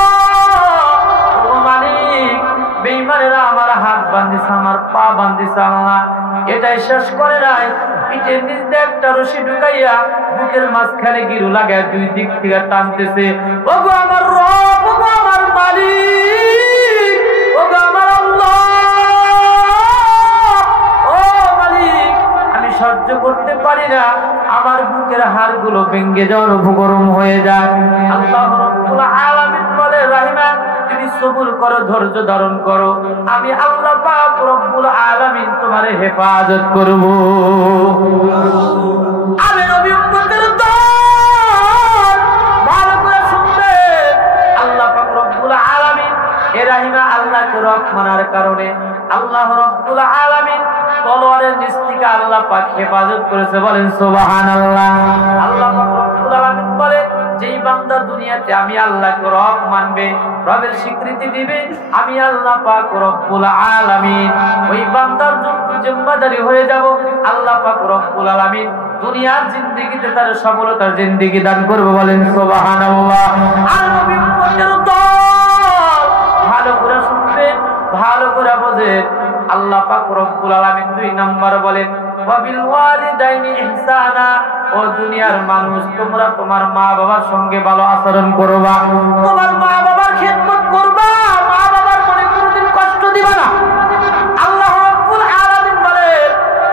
ও মালিক, বেঈমানেরা আমার হাত বাঁধিছে, আমার পা বাঁধিছে, আল্লাহ এটাই শেষ করে নাই, পিঠের নিচ দিয়ে একটা রশি ঢুকাইয়া বুকের মাঝখানে গিরু লাগাইয়া দুই দিক থেকে টানতেছে। ওগো আমার রব, ওগো আমার মালিক, ওগো আমার আল্লাহ, ও মালিক আমি সহ্য করতে পারি না, আমার বুকের হাড়গুলো ভেঙে যাওয়ার উপক্রম হয়ে যায়। আল্লাহ রাব্বুল আলামিন বলে, রাহিমা তুমি সবুর করো, ধৈর্য ধারণ করো, আমি আল্লাহ পাক রব্বুল আলামিন তোমার হেফাজত করব। আমি নবী উম্মতের দল ভালো করে শুনবেন, আল্লাহ পাক রব্বুল আলামিন এ রাহিমা আল্লাহকে রব মানার কারণে আল্লাহ রব্বুল আলামিন তলোয়ারের নিচ থেকে আল্লাহ পাক হেফাজত করেছে। বলেন সুবহানাল্লাহ। আল্লাহ পাক রব্বুল আলামিন বলে, যেই বান্দা দুনিয়াতে আমি আল্লাহকে রব মানবে, রবের স্বীকৃতি দিবে, আমি আল্লাহ পাক রব্বুল আলামিন ওই বান্দার জন্য জিম্মাদারি হয়ে যাব। আল্লাহ পাক রব্বুল আলামিন দুনিয়ার জিন্দেগিতে তার সফলতার জিন্দেগি দান করবে। বলেন সুবহানাল্লাহ। আর নবী উম্মতের দল ভালো করে শুনবেন, ভালো করে বোঝেন। আল্লাহ পাক রব্বুল আলামিন 2 নম্বর বলেন, ওয়াবিল ওয়ালিদাইনি ইহসানা, ও দুনিয়ার মানুষ তোমরা তোমার মা বাবার সঙ্গে ভালো আচরণ করবা, তোমার মা বাবার খেদমত করবা, মা বাবার মনে কোনোদিন কষ্ট দিবা না। আল্লাহ রাব্বুল আলামিন বলেন,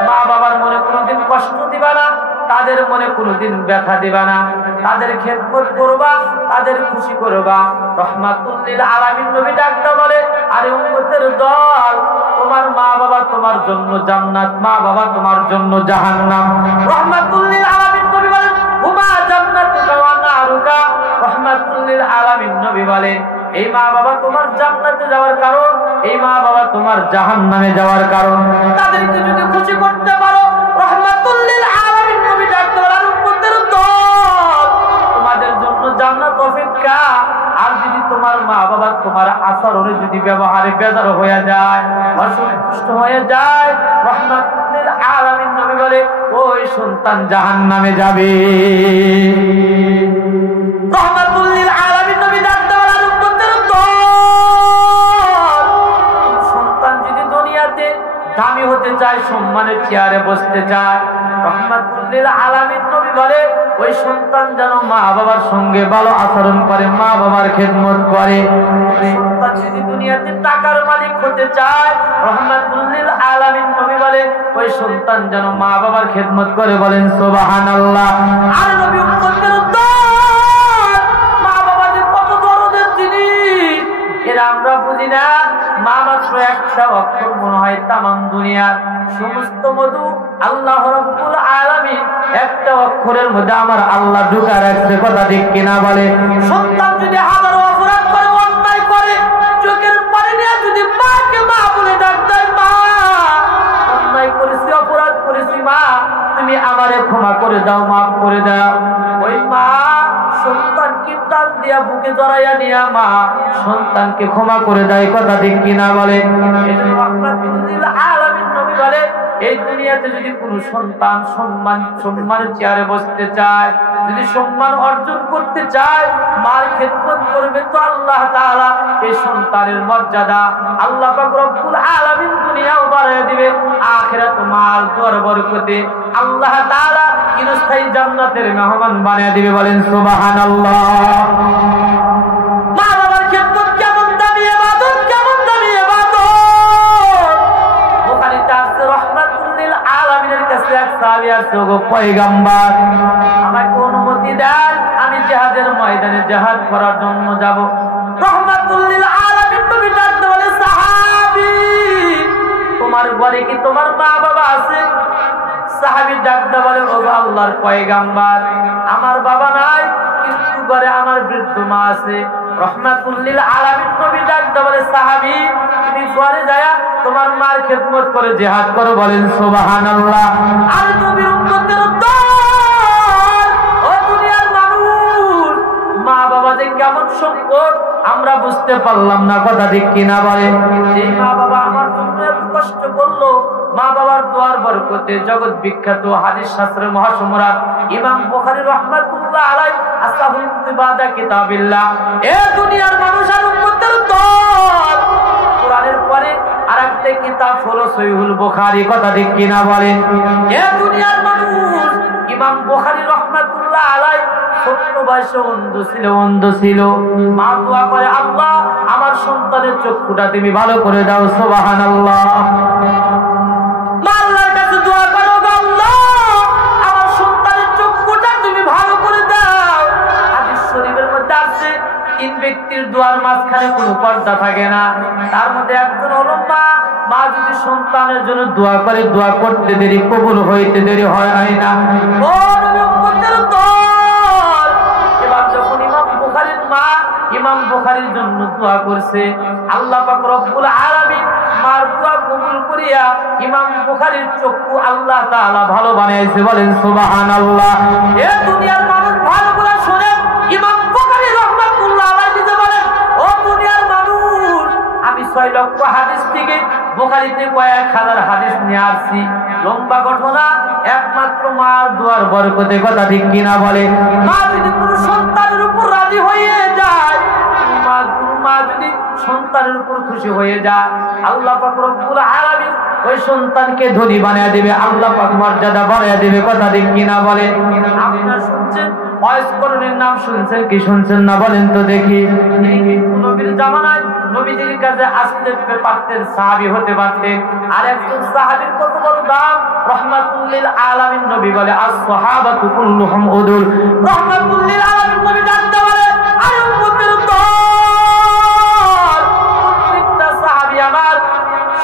মা বাবার মনে কোনোদিন কষ্ট দিবা না, তাদের মনে কোনোদিন ব্যথা দিবা না, তাদের খেদমত করবা, তাদের খুশি করবা। রহমাতুল লিল আলামিন নবী ডাকতে বলে, আরে উম্মতের দল, তোমার মা বাবা তোমার জন্য জান্নাত, মা বাবা তোমার জন্য জাহান্নাম। রহমাতুল লিল আলামিন নবী বলেন, হুমা জান্নাতুকা ওয়া নারুকা। রহমাতুল লিল আলামিন নবী বলেন, এই মা বাবা তোমার জান্নাতে যাওয়ার কারণ, এই মা বাবা তোমার জাহান্নামে যাওয়ার কারণ। তাদেরকে যদি খুশি করতে পারো, রহমাতুল লিল আলামিন নবী ডাকতে বলেন, উম্মতের দল তোমাদের জন্য জান্নাত অপেক্ষা। আর যদি তোমার মা বাবা তোমার আচরণে যদি ব্যবহারে বেজার হয়ে যায়, অসন্তুষ্ট হয়ে যায়, রহমাতুল লিল আলামিন নবী বলে, ওই সন্তান জাহান্নামে যাবে। রহমাতুল লিল আলামিন নবী ডাকতে বলেন, উম্মতের দল সন্তান যদি দুনিয়াতে দামি হতে চায়, সম্মানের চেয়ারে বসতে চায়, রাহমাতুল লিল আলামিন নবী বলে ওই সন্তান যেন মা বাবার সঙ্গে ভালো আচরণ করে, মা বাবার খেদমত করে। সন্তান যদি দুনিয়াতে টাকার মালিক হতে চায়, রাহমাতুল লিল আলামিন নবী বলে ওই সন্তান যেন মা বাবার খেদমত করে। বলেন সুবহানাল্লাহ। আর নবী উত্তর দিলেন, মা বাবা যে কত দরদের জিনিস, এরা আমরা বুঝি না। মা মাত্র একটা অক্ষর মনে হয় তামাম দুনিয়ার সমস্ত মধু আল্লাহ রাব্বুল আলামিন একটা অক্ষরের মধ্যে আমার আল্লাহ ঢুকা রাখছে। কথা ঠিক কিনা বলে? সন্তান যদি হাজারো অপরাধ করে, অন্যায় করে, চোখের পানি নিয়ে যদি মাকে মা বলে ডাক দেয়, মা অন্যায় করেছি, অপরাধ করেছি, মা তুমি আমারে ক্ষমা করে দাও, মাফ করে দাও, ওই মা সন্তানকে টান দিয়া বুকে জড়াইয়া নিয়া মা সন্তানকে ক্ষমা করে দেয়। কথা ঠিক কিনা বলে? এজন্য রাহমাতুল লিল আলামিন নবী বলে এই দুনিয়াতে যদি কোনো সন্তান সম্মানের চেয়ারে বসতে চায়, যদি সম্মান অর্জন করতে চায়, মার খেদমত করবে, তো আল্লাহ তাআলা এই সন্তানের মর্যাদা আল্লাহ পাক রব্বুল আলামিন দুনিয়াও বাড়ায় দিবে, আখিরাত মাল দুয়ার বরকতে আল্লাহ তাআলা চিরস্থায়ী জান্নাতের মেহমান বানিয়ে দিবে। বলেন সুবহানাল্লাহ। মা বাবার খেদমত কেমন দামি ইবাদত, কেমন দামি ইবাদত। বুখারীতে আছে রাহমাতুল লিল আলামিনের কাছে এক সাহাবী আসছে, গো পয়গম্বর আমাকে অনুমতি দেন, আমি জিহাদের ময়দানে জিহাদ করার জন্য যাব। রাহমাতুল লিল আলামিন নবী ডাকতে বলে, সাহাবী তোমার ঘরে কি তোমার মা বাবা আছে? সাহাবী ডাকতে বলে, ও আল্লাহর পয়গম্বর আমার বাবা নাই, কিন্তু ঘরে আমার বৃদ্ধ মা আছে। রাহমাতুল লিল আলামিন নবী ডাকতে বলে, সাহাবী তুমি ঘরে যায়া তোমার মার খেদমত করে জিহাদ করো। বলেন সুবহানাল্লাহ। আর নবীর উম্মতের দল, ও দুনিয়ার মানুষ, মা বাবা যে কেমন সম্পদ আমরা বুঝতে পারলাম না। কথা ঠিক কিনা বলে? যে মা বাবা আমার জন্য এত কষ্ট করলো, মা বাবার দোয়ার বরকতে জগৎ বিখ্যাত হাদিস শাস্ত্রের মহাসম্রাট ইমাম বুখারী রাহমাতুল্লাহ আলাইহি আসহাবুল কুতুবাদা কিতাবিল্লাহ। এ দুনিয়ার মানুষ আর উম্মতের দল, কোরআনের পরে আরেকটা কিতাব হলো সহিহুল বুখারী। কথা ঠিক কিনা বলেন? এ দুনিয়ার মানুষ, ইমাম বুখারী রাহমাতুল্লাহ আলাইহি ছোট্ট বয়সে অন্ধ ছিল। মা দোয়া করে, আল্লাহ আমার সন্তানের চক্ষুটা তুমি ভালো করে দাও। সুবহানাল্লাহ। মা আল্লাহর কাছে দোয়া করো, আল্লাহ আমার সন্তানের চক্ষুটা তুমি ভালো করে দাও। হাদিস শরীফের মধ্যে আছে তিন ব্যক্তির দোয়ার মাঝখানে কোনো পর্দা থাকে না, তার মধ্যে একজন হলো মা। মা যদি সন্তানের জন্য দোয়া করে, দোয়া করতে দেরি কবুল হইতে দেরি হয় না। ও নবী উম্মতের দল, এবার যখন ইমাম বুখারীর জন্য দোয়া করছে, আল্লাহ পাক রব্বুল আলামিন মার দোয়া কবুল করিয়া ইমাম বুখারীর চক্ষু আল্লাহ তাআলা ভালো বানাইছে। বলেন সুবহানাল্লাহ। এ দুনিয়ার মানুষ ভালো করে শুনেন, ইমাম বুখারী রাহমাতুল্লাহ আলাইহি বলেন, ও দুনিয়ার মানুষ, আমি 6 লক্ষ হাদিস থেকে বুখারীতে কয়েক হাজার হাদিস নিয়ে আসছি। লম্বা ঘটনা, একমাত্র মার দোয়ার বরকতে। কথা ঠিক কিনা বলে? মা যদি কোনো সন্তানের উপর রাজি হয়ে যায়, মা যদি সন্তানের উপর খুশি হয়ে যায়, আল্লাহ পাক রব্বুল আলামিন ওই সন্তানকে ধনী বানিয়ে দিবে, আল্লাহ পাক মর্যাদা বাড়িয়ে দিবে। কথা ঠিক কিনা বলে? আপনারা শুনছেন ওয়াইস করণের নাম শুনছেন কি শুনছেন না বলেন তো দেখি? নবীর জামানায় নবীজির কাছে আসতে পারতেন, সাহাবী হতে পারতেন। আর একজন সাহাবীর কত বড় দাম! রাহমাতুল লিল আলামিন নবী বলে, আস-সাহাবাতু কুল্লুহুম উদুল। রাহমাতুল লিল আলামিন নবী ডাকতে বলে, আরে উম্মতের দল, প্রত্যেকটা সাহাবী আমার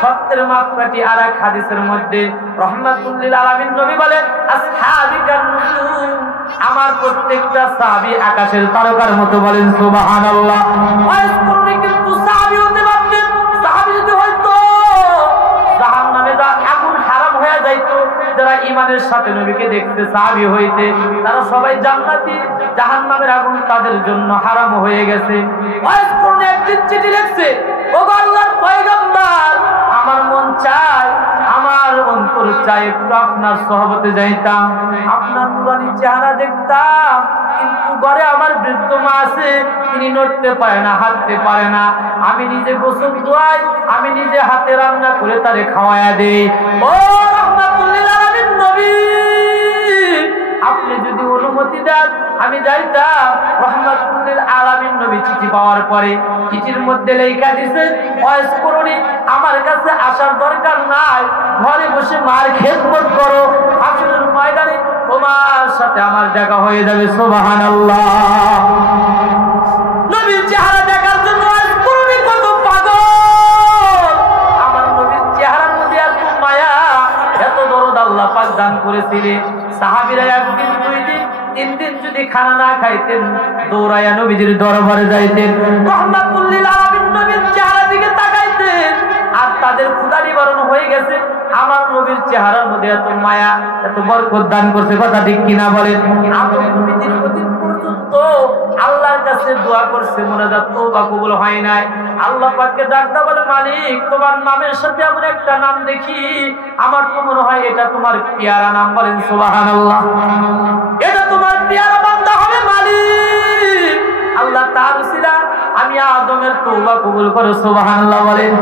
সত্যের মাপকাঠি। আর এক হাদিসের মধ্যে রাহমাতুল লিল আলামিন নবী বলে, আসহাবি কান্নুজুম, আমার প্রত্যেকটা সাহাবী আকাশের তারকার মতো। বলেন সুবহানাল্লাহ। ওয়াইস করলে কিন্তু সাহাবী হতে পারতেন। সাহাবী যদি হয়তো জাহান্নামে আগুন হারাম হয়ে যাইতো, যারা ঈমানের সাথে নবীকে দেখতে সাহাবী হইতে, তারা সবাই জান্নাতি, জাহান্নামের আগুন তাদের জন্য হারাম হয়ে গেছে। ওয়াইস করলে একদিন চিঠি লিখছে, ও আল্লাহর পয়গম্বর, আমার মন চায়, আমার অন্তর চায় একটু আপনার সহবতে যাইতাম, আপনার নুরানি চেহারা দেখতাম, কিন্তু ঘরে আমার বৃদ্ধ মা আছে, তিনি নড়তে পারে না, হাঁটতে পারে না। আমি নিজে গোসল ধোয়াই, আমি নিজে হাতে রান্না করে তারে খাওয়ায়া দেই। ও রাহমাতুল লিল আলামিন নবী, পরে চিঠির মধ্যে লেখা দিছে, ওয়াজ করুনি, আমার কাছে আসার দরকার নাই, ঘরে বসে মার খেদমত করো, হাসরের ময়দানে তোমার সাথে আমার দেখা হয়ে যাবে। সুবহানাল্লাহ। নবীর চেহারা দেখার জন্য ওয়াজ করুনি কত পাগল। আমার নবীর চেহারার মধ্যে এত মায়া, এত দরদ আল্লাহ পাক দান করেছিলেন। সাহাবীরা একদিন, দুই দিন, তিন দিন যদি খানা না খাইতেন, দৌড়াইয়া নবীজির দরবারে যাইতেন, রাহমাতুল লিল আলামিন নবীর চেহারা দিকে তাকাইতেন, আর তাদের ক্ষুধা নিবারণ হয়ে গেছে। আমার নবীর চেহারার মধ্যে এত মায়া, এত বরকত দান করছে, কথা ঠিক কিনা বলেন? আদম নবী দীর্ঘদিন পর্যন্ত আল্লাহর কাছে দোয়া করছে, মুনাজাত তওবা কবুল হয় নাই। আল্লাহ পাককে ডাকতে বলে, মালিক তোমার নামের সাথে এমন একটা নাম দেখি, আমার তো মনে হয় এটা তোমার পেয়ারা নাম। বলেন সুবহানাল্লাহ। এটা তোমার পেয়ারা বান্দা হবে মালিক। আল্লাহ তার উসিলা আমি আদমের তওবা কবুল করো। সুবহানাল্লাহ বলেন।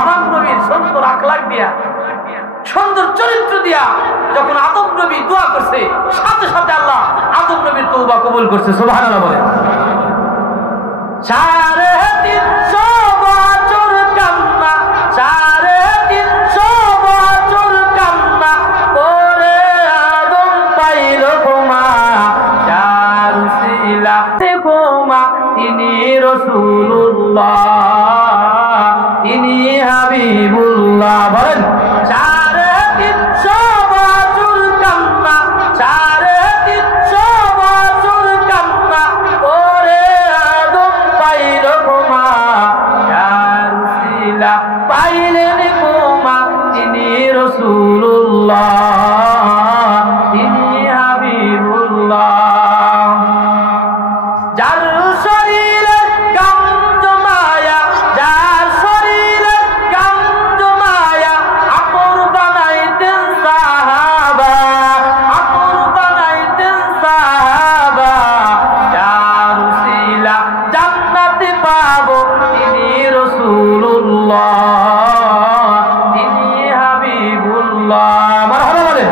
আমার নবীর সুন্দর আখলাক দিয়া, সুন্দর চরিত্র দিয়া যখন আদম নবী দোয়া করছে, সাথে সাথে আল্লাহ আদম নবীর তওবা কবুল করছে। সুবহানাল্লাহ বলেন। 350 বছর কান্না, 350 বছর কান্না করে আদম পাইল ক্ষমা, যার উসিলাতে ক্ষমা, তিনি রাসূলুল্লাহ, তিনি হাবিবুল্লাহ। বলেন 350 বছর কান্না, 350 বছর কান্না করে আদম পাইল ক্ষমা, যার উসিলা পাইলেন ক্ষমা, তিনি রাসূলুল্লাহ, তিনি হাবিবুল্লাহ। যার শরীরে গাম জমায়া, যার শরীরে গাম জমায়া, আপর বানাইতেন সাহাবা, আপর বানাইতেন সাহাবা, যার উসিলা জান্নাতে পাবো, তিনি রাসূলুল্লাহ, তিনি হাবিবুল্লাহ। মারহাবা বলেন।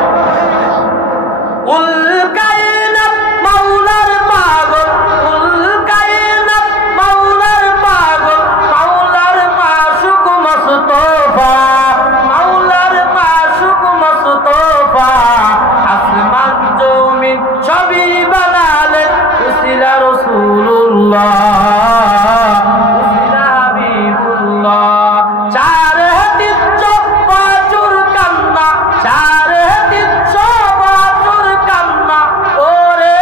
কুল কায়নাত মাওলার পাগল, কুল কায়নাত মাওলার পাগল, মাওলার মাশুক মুস্তাফা, মাওলার মাশুক মুস্তাফা, আসমান জমিন সবই বানালেন উসিলা রাসূলুল্লাহ, উসিলা হাবিবুল্লাহ। 350 বছর কান্না, 350 বছর কান্না করে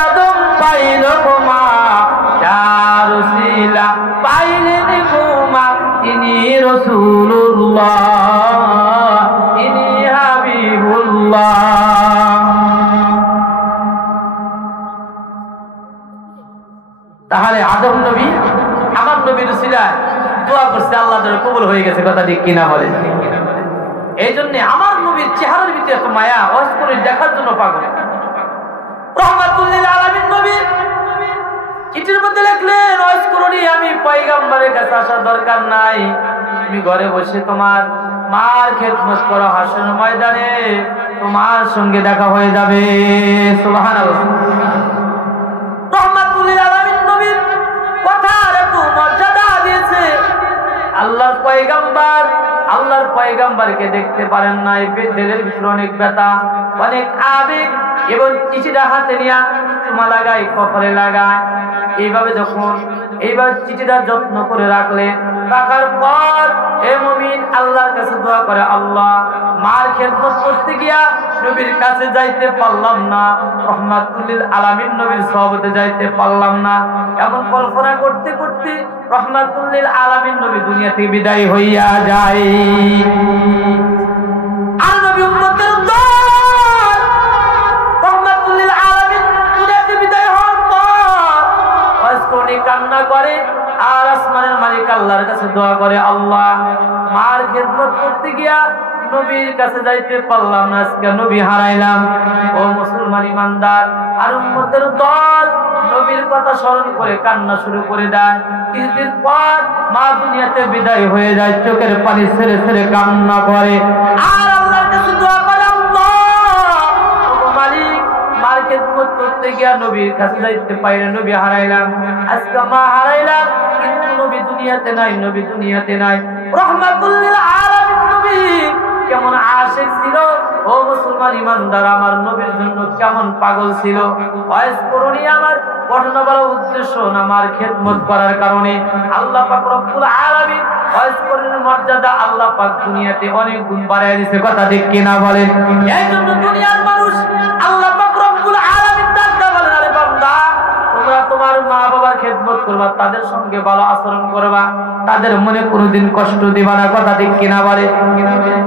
আদম পাইল ক্ষমা, যার উসিলা পাইলেন ক্ষমা, তিনি রাসূলুল্লাহ, তিনি হাবিবুল্লাহ। তাহলে আদম নবী আমার নবীর উসিলায় দোয়া করছে, আল্লাহ তাআলা কবুল হয়ে গেছে, কথা ঠিক কিনা বলেন? এই জন্য আমার নবীর চেহারার ভিতরে এত মায়া, ওয়াজ করে দেখার জন্য পাগল। রাহমাতুল লিল আলামিন নবী চিঠির মধ্যে লিখলেন, ওয়াজ করুনি, আমি পয়গম্বরের কাছে আসার দরকার নাই, তুমি ঘরে বসে তোমার মার খেদমত করো, হাসরের ময়দানে তোমার সঙ্গে দেখা হয়ে যাবে। সুবহানাল্লাহ। রাহমাতুল লিল আলামিন নবীর কথার এত মর্যাদা দিয়েছে। আল্লাহর পয়গম্বর, আল্লাহর পয়গম্বরকে দেখতে পারেন নাই, দিলের ভিতরে অনেক ব্যথা, অনেক আবেগ, এবং চিঠিটা হাতে নিয়ে চুমা লাগায়, কপালে লাগায়, এইভাবে যখন এইবার চিঠিটা যত্ন করে রাখলেন, রাখার পর হে মুমিন আল্লাহর কাছে দোয়া করে, আল্লাহ মার খেদমত করতে গিয়া নবীর কাছে যাইতে পারলাম না, রাহমাতুল লিল আলামিন নবীর সহবতে যাইতে পারলাম না, এমন কল্পনা করতে করতে রাহমাতুল লিল আলামিন নবী দুনিয়া থেকে বিদায় হইয়া যায়। আর নবী উম্মতের দল রাহমাতুল লিল আলামিন দুনিয়া থেকে বিদায় হওয়ার পর ওয়াজ করে কান্না করে, আর আসমানের মালিক আল্লাহর কাছে দোয়া করে, আল্লাহ মার খেদমত করতে গিয়া নবীর কাছে যাইতে পারলাম না, আজকে নবী হারাইলাম। ও মুসলমান ইমানদার আর উম্মতের দল নবীর কথা স্মরণ করে কান্না শুরু করে দেয়। কিছুদিন পর মা দুনিয়াতে বিদায় হয়ে যায়, চোখের পানি ছেড়ে ছেড়ে কান্না করে, আর আল্লাহর কাছে দোয়া করে, আল্লাহ মালিক মার খেদমত করতে গিয়ে গিয়া নবীর কাছে যাইতে পাইলে নবী হারাইলাম, আজকে মা হারাইলাম, কিন্তু নবী দুনিয়াতে নাই, নবী দুনিয়াতে নাই। রাহমাতুল লিল আলামিন নবী কেমন আশিক ছিল ও মুসলমান ইমানদার, আমার নবীর জন্য কেমন পাগল ছিল। ওয়াইজ করুনি আমার ঘটনা বলার উদ্দেশ্য না, আমার খেদমত করার কারণে আল্লাহ পাক রব্বুল আলামিন ওয়াইজ করুনের মর্যাদা আল্লাহ পাক দুনিয়াতে অনেক গুণ বাড়ায় দিয়েছে, কথা ঠিক কিনা বলেন। এই জন্য দুনিয়ার মানুষ আল্লাহ পাক রব্বুল আলামিন ডাকতে বলেন, আরে বান্দা তোমরা তোমার মা বাবার খেদমত করবা, তাদের সঙ্গে ভালো আচরণ করবা, তাদের মনে কোনোদিন কষ্ট দিবা না, কথা ঠিক কিনা বলে।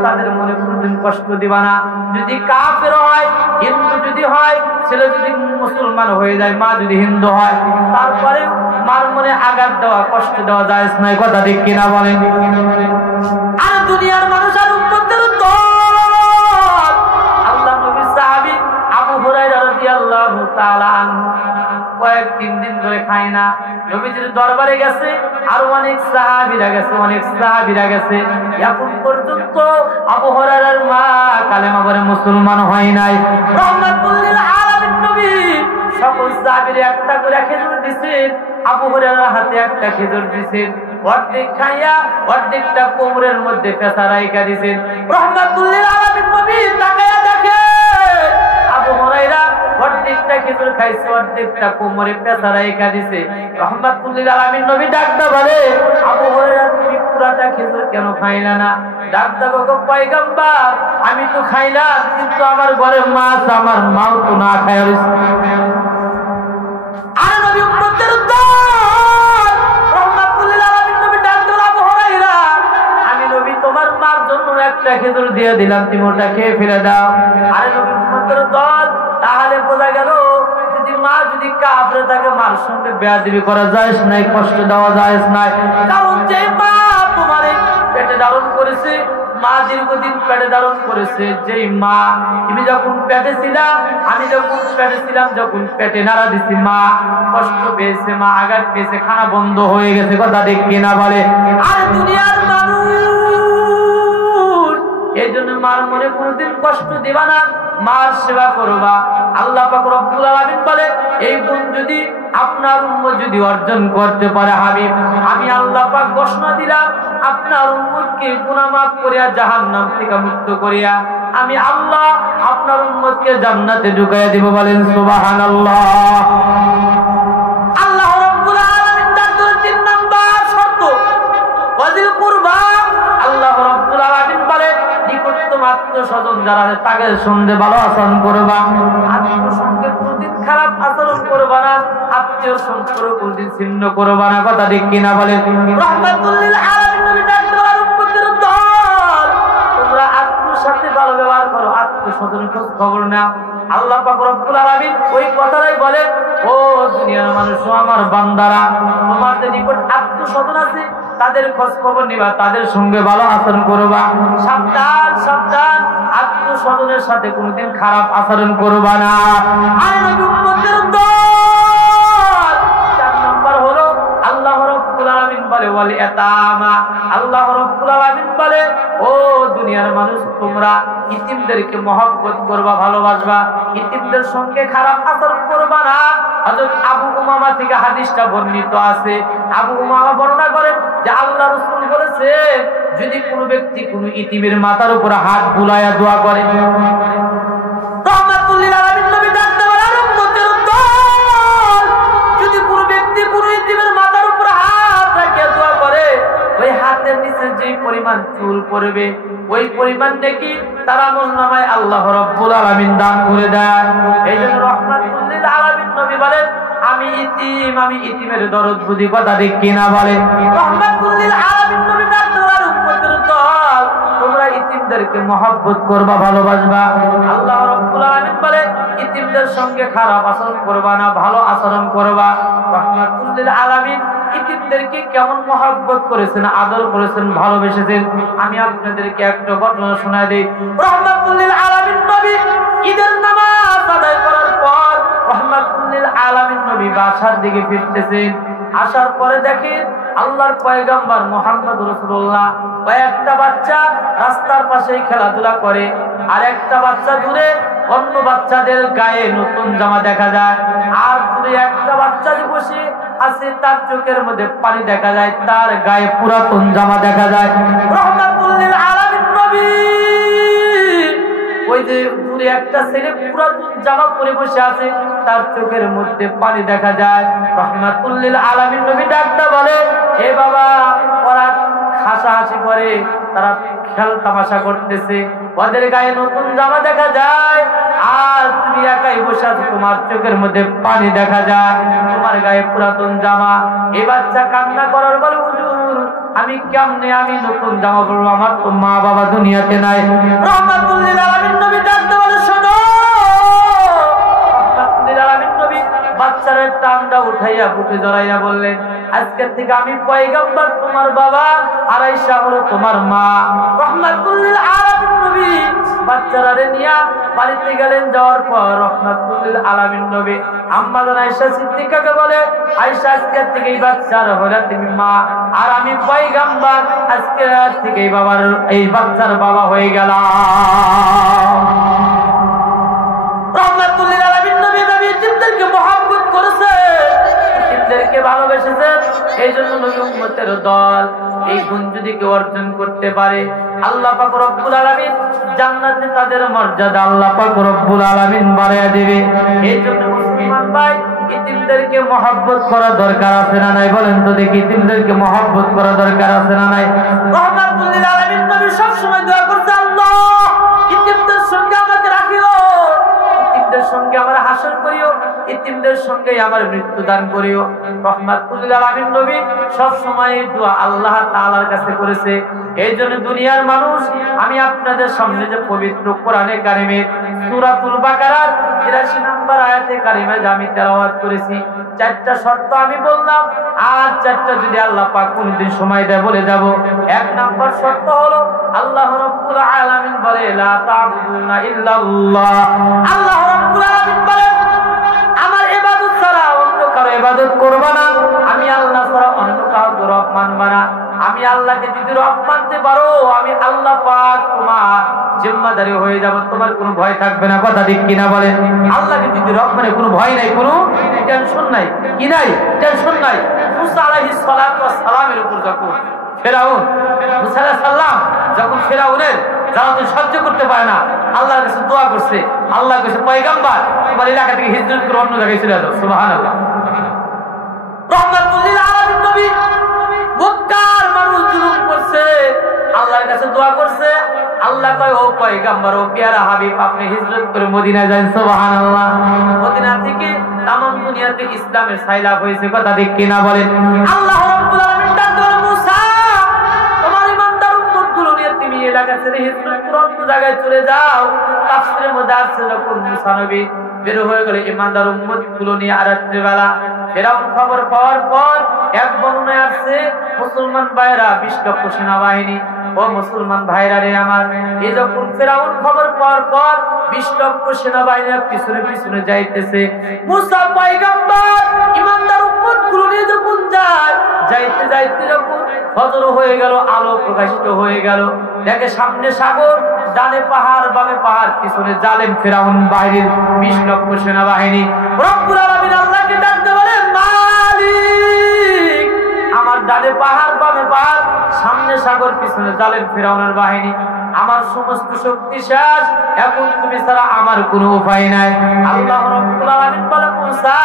তাদের মনে কোনোদিন কষ্ট দিবা না। যদি কাফের হয়, হিন্দু যদি হয়, ছেলে যদি মুসলমান হয়ে যায়, মা যদি হিন্দু হয়, তারপরে মার মনে আঘাত দেওয়া, কষ্ট দেওয়া জায়েজ নাই, কথা ঠিক কিনা বলে। আর দুনিয়ার মানুষ আর উম্মতের দল, আল্লাহ নবীর সাহাবী আবু হুরায়রা রাদিয়াল্লাহু তাআলা আনহু কয়েক তিন দিন ধরে খায় না, নবীজির দরবারে গেছে, আর অনেক সাহাবীরা গেছে, অনেক সাহাবীরা গেছে, এখন পর্যন্ত আবু হুরায়রার মা কালেমা পড়ে মুসলমান হয় নাই। রাহমাতুল লিল আলামিন নবী সকল সাহাবীর একটা করে খেজুর দিয়েছেন, আবু হুরায়রার হাতে একটা খেজুর দিয়েছেন, অর্ধেক খাইয়া অর্ধেকটা কোমরের মধ্যে পেঁচা রাইখা দিয়েছেন। রাহমাতুল লিল আলামিন নবী তাকায়া দেখে আবু হুরায়রা অর্ধেকটা খেজুর খাইছে, অর্ধেকটা কোমরে পেঁচা রাইখা দিয়েছে। রাহমাতুল লিল আলামিন নবী ডাকতে বলে, আবু হুরায়রা তুমি পুরাটা খেজুর কেন খাইলা না? ডাকতে গো পয়গম্বর, আমি তো খাইলাম, কিন্তু আমার ঘরে মাছ, আমার মাও তো না খায়। আর নবী উম্মতের দল, রাহমাতুল লিল আলামিন নবী ডাকতে বলে, আবু হুরায়রা আমি নবী তোমার মার জন্য একটা খেজুর দিয়ে দিলাম, তুমি ওটা খেয়ে ফেলে দাও। আরে নবী উম্মতের দল, তাহলে বোঝা গেল যদি মা যদি কাফের থাকে, মার সঙ্গে বেয়াদবি করা জায়েজ নাই, কষ্ট দেওয়া জায়েজ নাই। কারণ যে মা তোমার পেটে ধারণ করেছে, মা দীর্ঘদিন পেটে ধারণ করেছে, যেই মা তুমি যখন পেটে ছিলা, আমি যখন পেটে ছিলাম, যখন পেটে নাড়া দিছি, মা কষ্ট পেয়েছে, মা আঘাত পেয়েছে, খানা বন্ধ হয়ে গেছে, কথা ঠিক কিনা বলে। আর দুনিয়ার মানুষ এই জন্য মার মনে কোনোদিন কষ্ট দিবা না, মার সেবা করবা। আল্লাহ পাক রব্বুল আলামিন বলে, এই গুণ যদি আপনার উম্মত যদি অর্জন করতে পারে হাবিব, আমি আল্লাহ পাক ঘোষণা দিলাম, আপনার উম্মতকে গুনাহ মাফ করিয়া জাহান্নাম থেকে মুক্ত করিয়া আমি আল্লাহ আপনার উম্মতকে জান্নাতে ঢুকাইয়া দিব, বলেন সুবহানাল্লাহ। আল্লাহ রব্বুল আলামিন তার 3 নাম্বার শর্ত ওয়াজিল কুরবা। আল্লাহ রব্বুল আলামিন বলে, নিকটতম আত্মীয়স্বজন যারা তাদের সঙ্গে ভালো আচরণ করবা, আত্মীয় সঙ্গে কোনদিন খারাপ আচরণ করবা না, আত্মীয় সম্পর্ক কোনদিন ছিন্ন করবা না, কথা ঠিক কিনা বলেন। রাহমাতুল লিল আলামিন নবী ডাকতে বলেন, উম্মতের দল তোমরা আত্মীয়র সাথে ভালো ব্যবহার করো, আত্মীয়স্বজনের খোঁজ খবর নাও। আল্লাহ পাক রব্বুল আলামিন ওই কথাটাই বলেন, ও দুনিয়ার মানুষ, আমার বান্দারা, তোমাদের নিকট আত্মীয়স্বজন আছে, তাদের খোঁজ খবর নিবা, তাদের সঙ্গে ভালো আচরণ করবা। সাবধান সাবধান, আত্মীয়স্বজনের সাথে কোনোদিন খারাপ আচরণ করবা না। আর নবী উম্মতের দল 4 নাম্বার হলো আল্লাহ রাব্বুল আলামিন বলে, ওয়াল ইয়াতামা। আল্লাহ রাব্বুল আলামিন বলে, ও দুনিয়ার মানুষ, তোমরা ইতিমদেরকে মহব্বত করবা, ভালোবাসবা, ইতিমদের সঙ্গে খারাপ আচরণ করবা না। হযরত আবু উমামা থেকে হাদিসটা বর্ণিত আছে। আবু উমামা বর্ণনা করেন যে আল্লাহ রাসূল বলেছেন, যদি কোনো ব্যক্তি কোনো ইতিমের মাথার উপর হাত বুলায়া দোয়া করে, রাহমাতুল লিল আলামিন নবী ডাকতে বলেন, উম্মতের দল যদি কোনো ব্যক্তি কোনো ইতিমের মাথার উপর হাত রেখে দোয়া করে, ওই হাতের নিচে যে পরিমাণ চুল পড়বে, ওই পরিমাণ দেখি তার আমলনামায় আল্লাহ রাব্বুল আলামিন দান করে দেয়। এইজন্য রাহমাতুল লিল আলামিন নবী বলেন, আমি ইতিমের দরদ বুঝি, কথা ঠিক কিনা বলে। রাহমাতুল লিল আলামিন নবী ডাকতে বলেন, উম্মতের দল তোমরা ইতিমদেরকে মহব্বত করবা, ভালোবাসবা। আল্লাহ রাব্বুল আলামিন বলে, ইতিমদের সঙ্গে খারাপ আচরণ করবা না, ভালো আচরণ করবা। রাহমাতুল লিল আলামিন ইতিমদেরকে কেমন মহব্বত করেছেন, আদর করেছেন, ভালোবেসেছেন, আমি আপনাদেরকে একটা ঘটনা শোনায় দেই। রাহমাতুল লিল আলামিন নবী ঈদের নামাজ আদায় করার পর রাহমাতুল লিল আলামিন নবী বাসার দিকে ফিরতেছেন। আসার পরে দেখেন আল্লাহর পয়গম্বর মুহাম্মদ রাসূলুল্লাহ কয়েকটা বাচ্চা রাস্তার পাশেই খেলাধুলা করে, আর একটা বাচ্চা দূরে অন্য বাচ্চাদের গায়ে নতুন জামা দেখা যায়, আর দূরে একটা বাচ্চা যে বসে আছে তার চোখের মধ্যে পানি দেখা যায়, তার গায়ে পুরাতন জামা দেখা যায়। রাহমাতুল লিল আলামিন নবী ওই যে দূরে একটা ছেলে পুরাতন জামা পরে বসে আছে, তার চোখের মধ্যে পানি দেখা যায়। রাহমাতুল লিল আলামিন নবী ডাকটা বলে, হে বাবা, ওরা হাসাহাসি করে, তারা খেল তামাশা করতেছে, ওদের গায়ে নতুন জামা দেখা যায়, আর তুমি একাই বসে আছো, তোমার চোখের মধ্যে পানি দেখা যায়, তোমার গায়ে পুরাতন জামা। এই বাচ্চা কান্না করার বলে, হুজুর আমি কেমনে আমি নতুন জামা পরবো, আমার তো মা বাবা দুনিয়াতে নাই। রাহমাতুল লিল আলামিন নবী ডাকতে বলে, শোনো। রাহমাতুল লিল আলামিন নবী বাচ্চার টানটা উঠাইয়া বুকে জড়াইয়া বললেন, আজকের থেকে আমি পয়গম্বর, তোমার বাবা আর আয়েশা হলো তোমার মা। রাহমাতুল লিল আলামিন নবী বাচ্চারে নিয়ে বাড়িতে গেলেন। যাওয়ার পর রাহমাতুল লিল আলামিন নবী আম্মা জান আয়েশা সিদ্দিকাকে বলে, আয়েশা আজকের থেকে এই বাচ্চার হলো তুমি মা, আর আমি পয়গম্বর, আজকের থেকে এই বাবার এই বাচ্চার বাবা হয়ে গেলাম। রাহমাতুল লিল আলামিন নবী নবীদেরকে মহব্বত করেছে, নবীদেরকে ভালোবেসেছেন। এই জন্য নবী উম্মতের দল এই গুণ যদি কেউ অর্জন করতে পারে, আল্লাহ পাক রব্বুল আলামিন জান্নাতে তাদের মর্যাদা আল্লাহ পাক রব্বুল আলামিন বাড়ায়া দেবে। এই জন্য মুসলমান ভাই, ইতিমদেরকে মহব্বত করা দরকার আছে না নাই? বলেন তো দেখি, ইতিমদেরকে মহব্বত করা দরকার আছে না নাই? রাহমাতুল লিল আলামিন নবী সব সময় দোয়া করতে, আল্লাহ ইতিমদের সঙ্গে আমাকে রাখিও, ইতিমদের সঙ্গে আমার হাসর করিও, ইতিমদের সঙ্গে আমার মৃত্যু দান করিও। রাহমাতুল লিল আলামিন নবী সব সময় এই দোয়া আল্লাহ তাআলার কাছে করেছে। এই জন্য দুনিয়ার মানুষ, আমি আপনাদের সামনে যে পবিত্র কোরআনে কারিমের সূরাতুল বাকারার ৮৩ নম্বর আয়াতে কারিমা যে আমি তেলাওয়াত করেছি, ৪টা শর্ত আমি বললাম, আর ৪টা যদি আল্লাহ পাক কোনদিন সময় দেয় বলে যাব। ১ নম্বর শর্ত হলো, আল্লাহ রাব্বুল আলামিন বলে, লা তা'বুদুনা ইল্লাল্লাহ। আল্লাহ রাব্বুল আলামিন বলেন, আমার ইবাদত ছাড়া অন্য কারো ইবাদত করবা না, আমি আল্লাহ ছাড়া অন্য কারো রব মানবা না। আমি আল্লাহকে যদি রব মানতে পারো, আমি আল্লাহ পাক তোমার জিম্মাদারি হয়ে যাব, তোমার কোনো ভয় থাকবে না। কথা ঠিক কিনা বলেন? আল্লাহকে যদি রব মানে কোনো ভয় নাই, কোনো টেনশন নাই, কি নাই? টেনশন নাই। মুসা আলাইহিস সালাতু ওয়াস সালামের উপর যখন ফেরাউন, মুসা আলাইহিস সালাম যখন ফেরাউনের জ্বালাতন সহ্য করতে পারে না, আল্লাহর কাছে দোয়া করছে, আল্লাহ কাছে, পয়গম্বর তোমার এলাকা থেকে হিজরত করে অন্য জায়গায় চলে যাও। সুবহানাল্লাহ। রাহমাতুল লিল আলামিন নবী মক্কার মানুষ জুলুম করছে, আল্লাহর কাছে দোয়া করছে, আল্লাহ কয়, ও পয়গম্বর, ও প্যারা হাবিব, আপনি হিজরত করে মদিনায় যান। সুবহানাল্লাহ। মদিনা থেকে তামাম দুনিয়াতে ইসলামের সাইলাব হয়েছে। কথা ঠিক কিনা বলেন? আল্লাহ রাব্বুল আলামিন ডাকতে বলেন, মুসা তোমার ইমানদার উম্মতগুলো নিয়ে তুমি এলাকা ছেড়ে হিজরত করে অন্য জায়গায় চলে যাও। তাফসীরের মধ্যে আছে, যখন মুসা নবী বের হয়ে গেল ইমানদার উম্মতগুলো নিয়ে, আর রাত্রিবেলা ফেরাউন খবর পাওয়ার পর, এক বর্ণনায় আছে মুসলমান ভাইরা ২০ লক্ষ সেনাবাহিনী, ও মুসলমান ভাইরা রে আমার, এই যখন ফেরাউন খবর পাওয়ার পর ২০ লক্ষ সেনাবাহিনী পিছনে পিছনে যাইতেছে, মুসা পয়গম্বর ইমানদার উম্মতগুলো নিয়ে যখন যায়, যাইতে যাইতে যখন ফজর হয়ে গেল, আলো প্রকাশিত হয়ে গেল, দেখে সামনে সাগর, ডানে পাহাড়, বামে পাহাড়, পিছনে জালেম ফেরাউন বাহিনীর ২০ লক্ষ সেনাবাহিনী। রব্বুল আলামিন আল্লাহকে ডাকতে বলে, মালিক আমার ডানে পাহাড়, বামে পাহাড়, সামনে সাগর, পিছনে জালেম ফেরাউনের বাহিনী, আমার সমস্ত শক্তি শেষ, এখন তুমি ছাড়া আমার কোনো উপায় নাই। আল্লাহ রাব্বুল আলামিন বলে, মুসা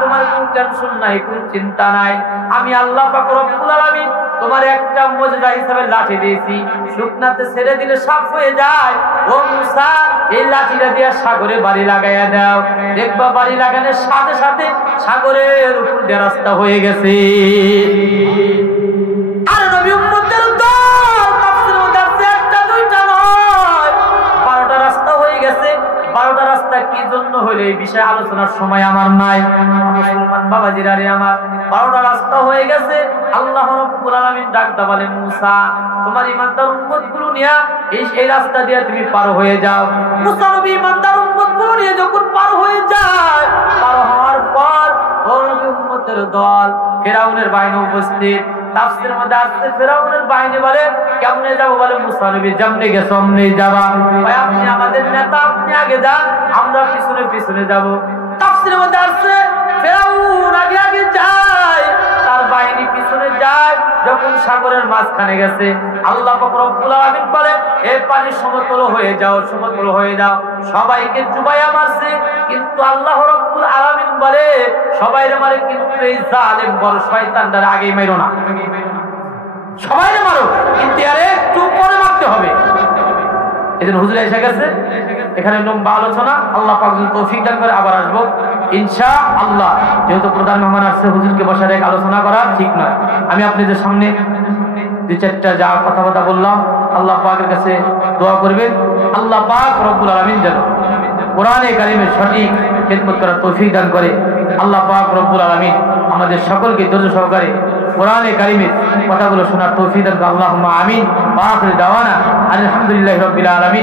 তোমার কোনো টেনশন নাই, কোনো চিন্তা নাই, আমি আল্লাহ পাক রব্বুল আলামিন তোমার একটা মুজিজা হিসেবে লাঠি দিয়েছি, শুকনাতে ছেড়ে দিলে সাপ হয়ে যায়। ও মুসা, এই লাঠিটা দিয়ে সাগরে বাড়ি লাগাইয়া দাও, দেখবা বাড়ি লাগানোর সাথে সাথে সাগরের উপর দিয়ে রাস্তা হয়ে গেছে। আর নবী উম্মতের দল তাফসীরের মধ্যে আছে, একটা দুইটা নয়, 12টা রাস্তা হয়ে গেছে। 12টা রাস্তা কি জন্য হলো এই বিষয়ে আলোচনার সময় আমার নাই। মুসলমান বাবাজিরা রে আমার, 12টা রাস্তা হয়ে গেছে। আল্লাহ রাব্বুল আলামিন ডাকতে বলে, মুসা তোমার ইমানদার উম্মতগুলো নিয়ে এই রাস্তা দিয়ে তুমি পার হয়ে যাও। মুসা নবী ইমানদার উম্মতগুলো নিয়ে যখন পার হয়ে যায়, পার হওয়ার পর নবী উম্মত দূতের দল, ফিরাউনের বাহিনী উপস্থিত। তাফসীরের মধ্যে আসছে ফিরাউনের বাহিনী বলে কেমনে যাব, বলে মুসা নবী যেমনি গেছো অমনি যাবা, ভাই আপনি আমাদের নেতা, আপনি আগে যান, আমরা পিছনে পিছনে যাব। তাফসীরের মধ্যে আসছে ফিরাউন আগে আগে যায়, তার বাহিনী পিছনে যায়। যখন সাগরের মাঝখানে গেছে, আল্লাহ পাক রব্বুল আলামিন বলে এ পানি সমতল হয়ে যাও, সমতল হয়ে যাও। সবাইকে চুবাইয়া মারছে, কিন্তু আল্লাহ রব্বুল আলামিন বলে সবাইরে মারে, কিন্তু এই জালেম বড় শয়তানটার আগেই মারো না, সবাইরে মারো, কিন্তু আরে একটু পরে মারতে হবে। এজন্য হুজুর এসে গেছে, এখানে লম্বা আলোচনা, আল্লাহ পাক যদি তৌফিক দান করে আবার আসবো ইনশাআল্লাহ। যেহেতু প্রধান মেহমান আসছে, হুজুরকে বসে রেখে আলোচনা করা ঠিক নয়। আমি আপনাদের সামনে দুই চারটা যা কথা বললাম, আল্লাহ পাকের কাছে দোয়া করবেন, আল্লাহ পাক রব্বুল আলামিন যেন কোরআনে কারিমের সঠিক খেদমত করার তৌফিক দান করে। আল্লাহ পাক রব্বুল আলামিন আমাদের সকলকে ধৈর্য সহকারে কোরআনে কারিমের কথাগুলো শোনার তৌফিক দান করে। আল্লাহুম্মা আমিন। ওয়া আখিরু দাওয়ানা আলহামদুলিল্লাহি রাব্বিল আলামিন।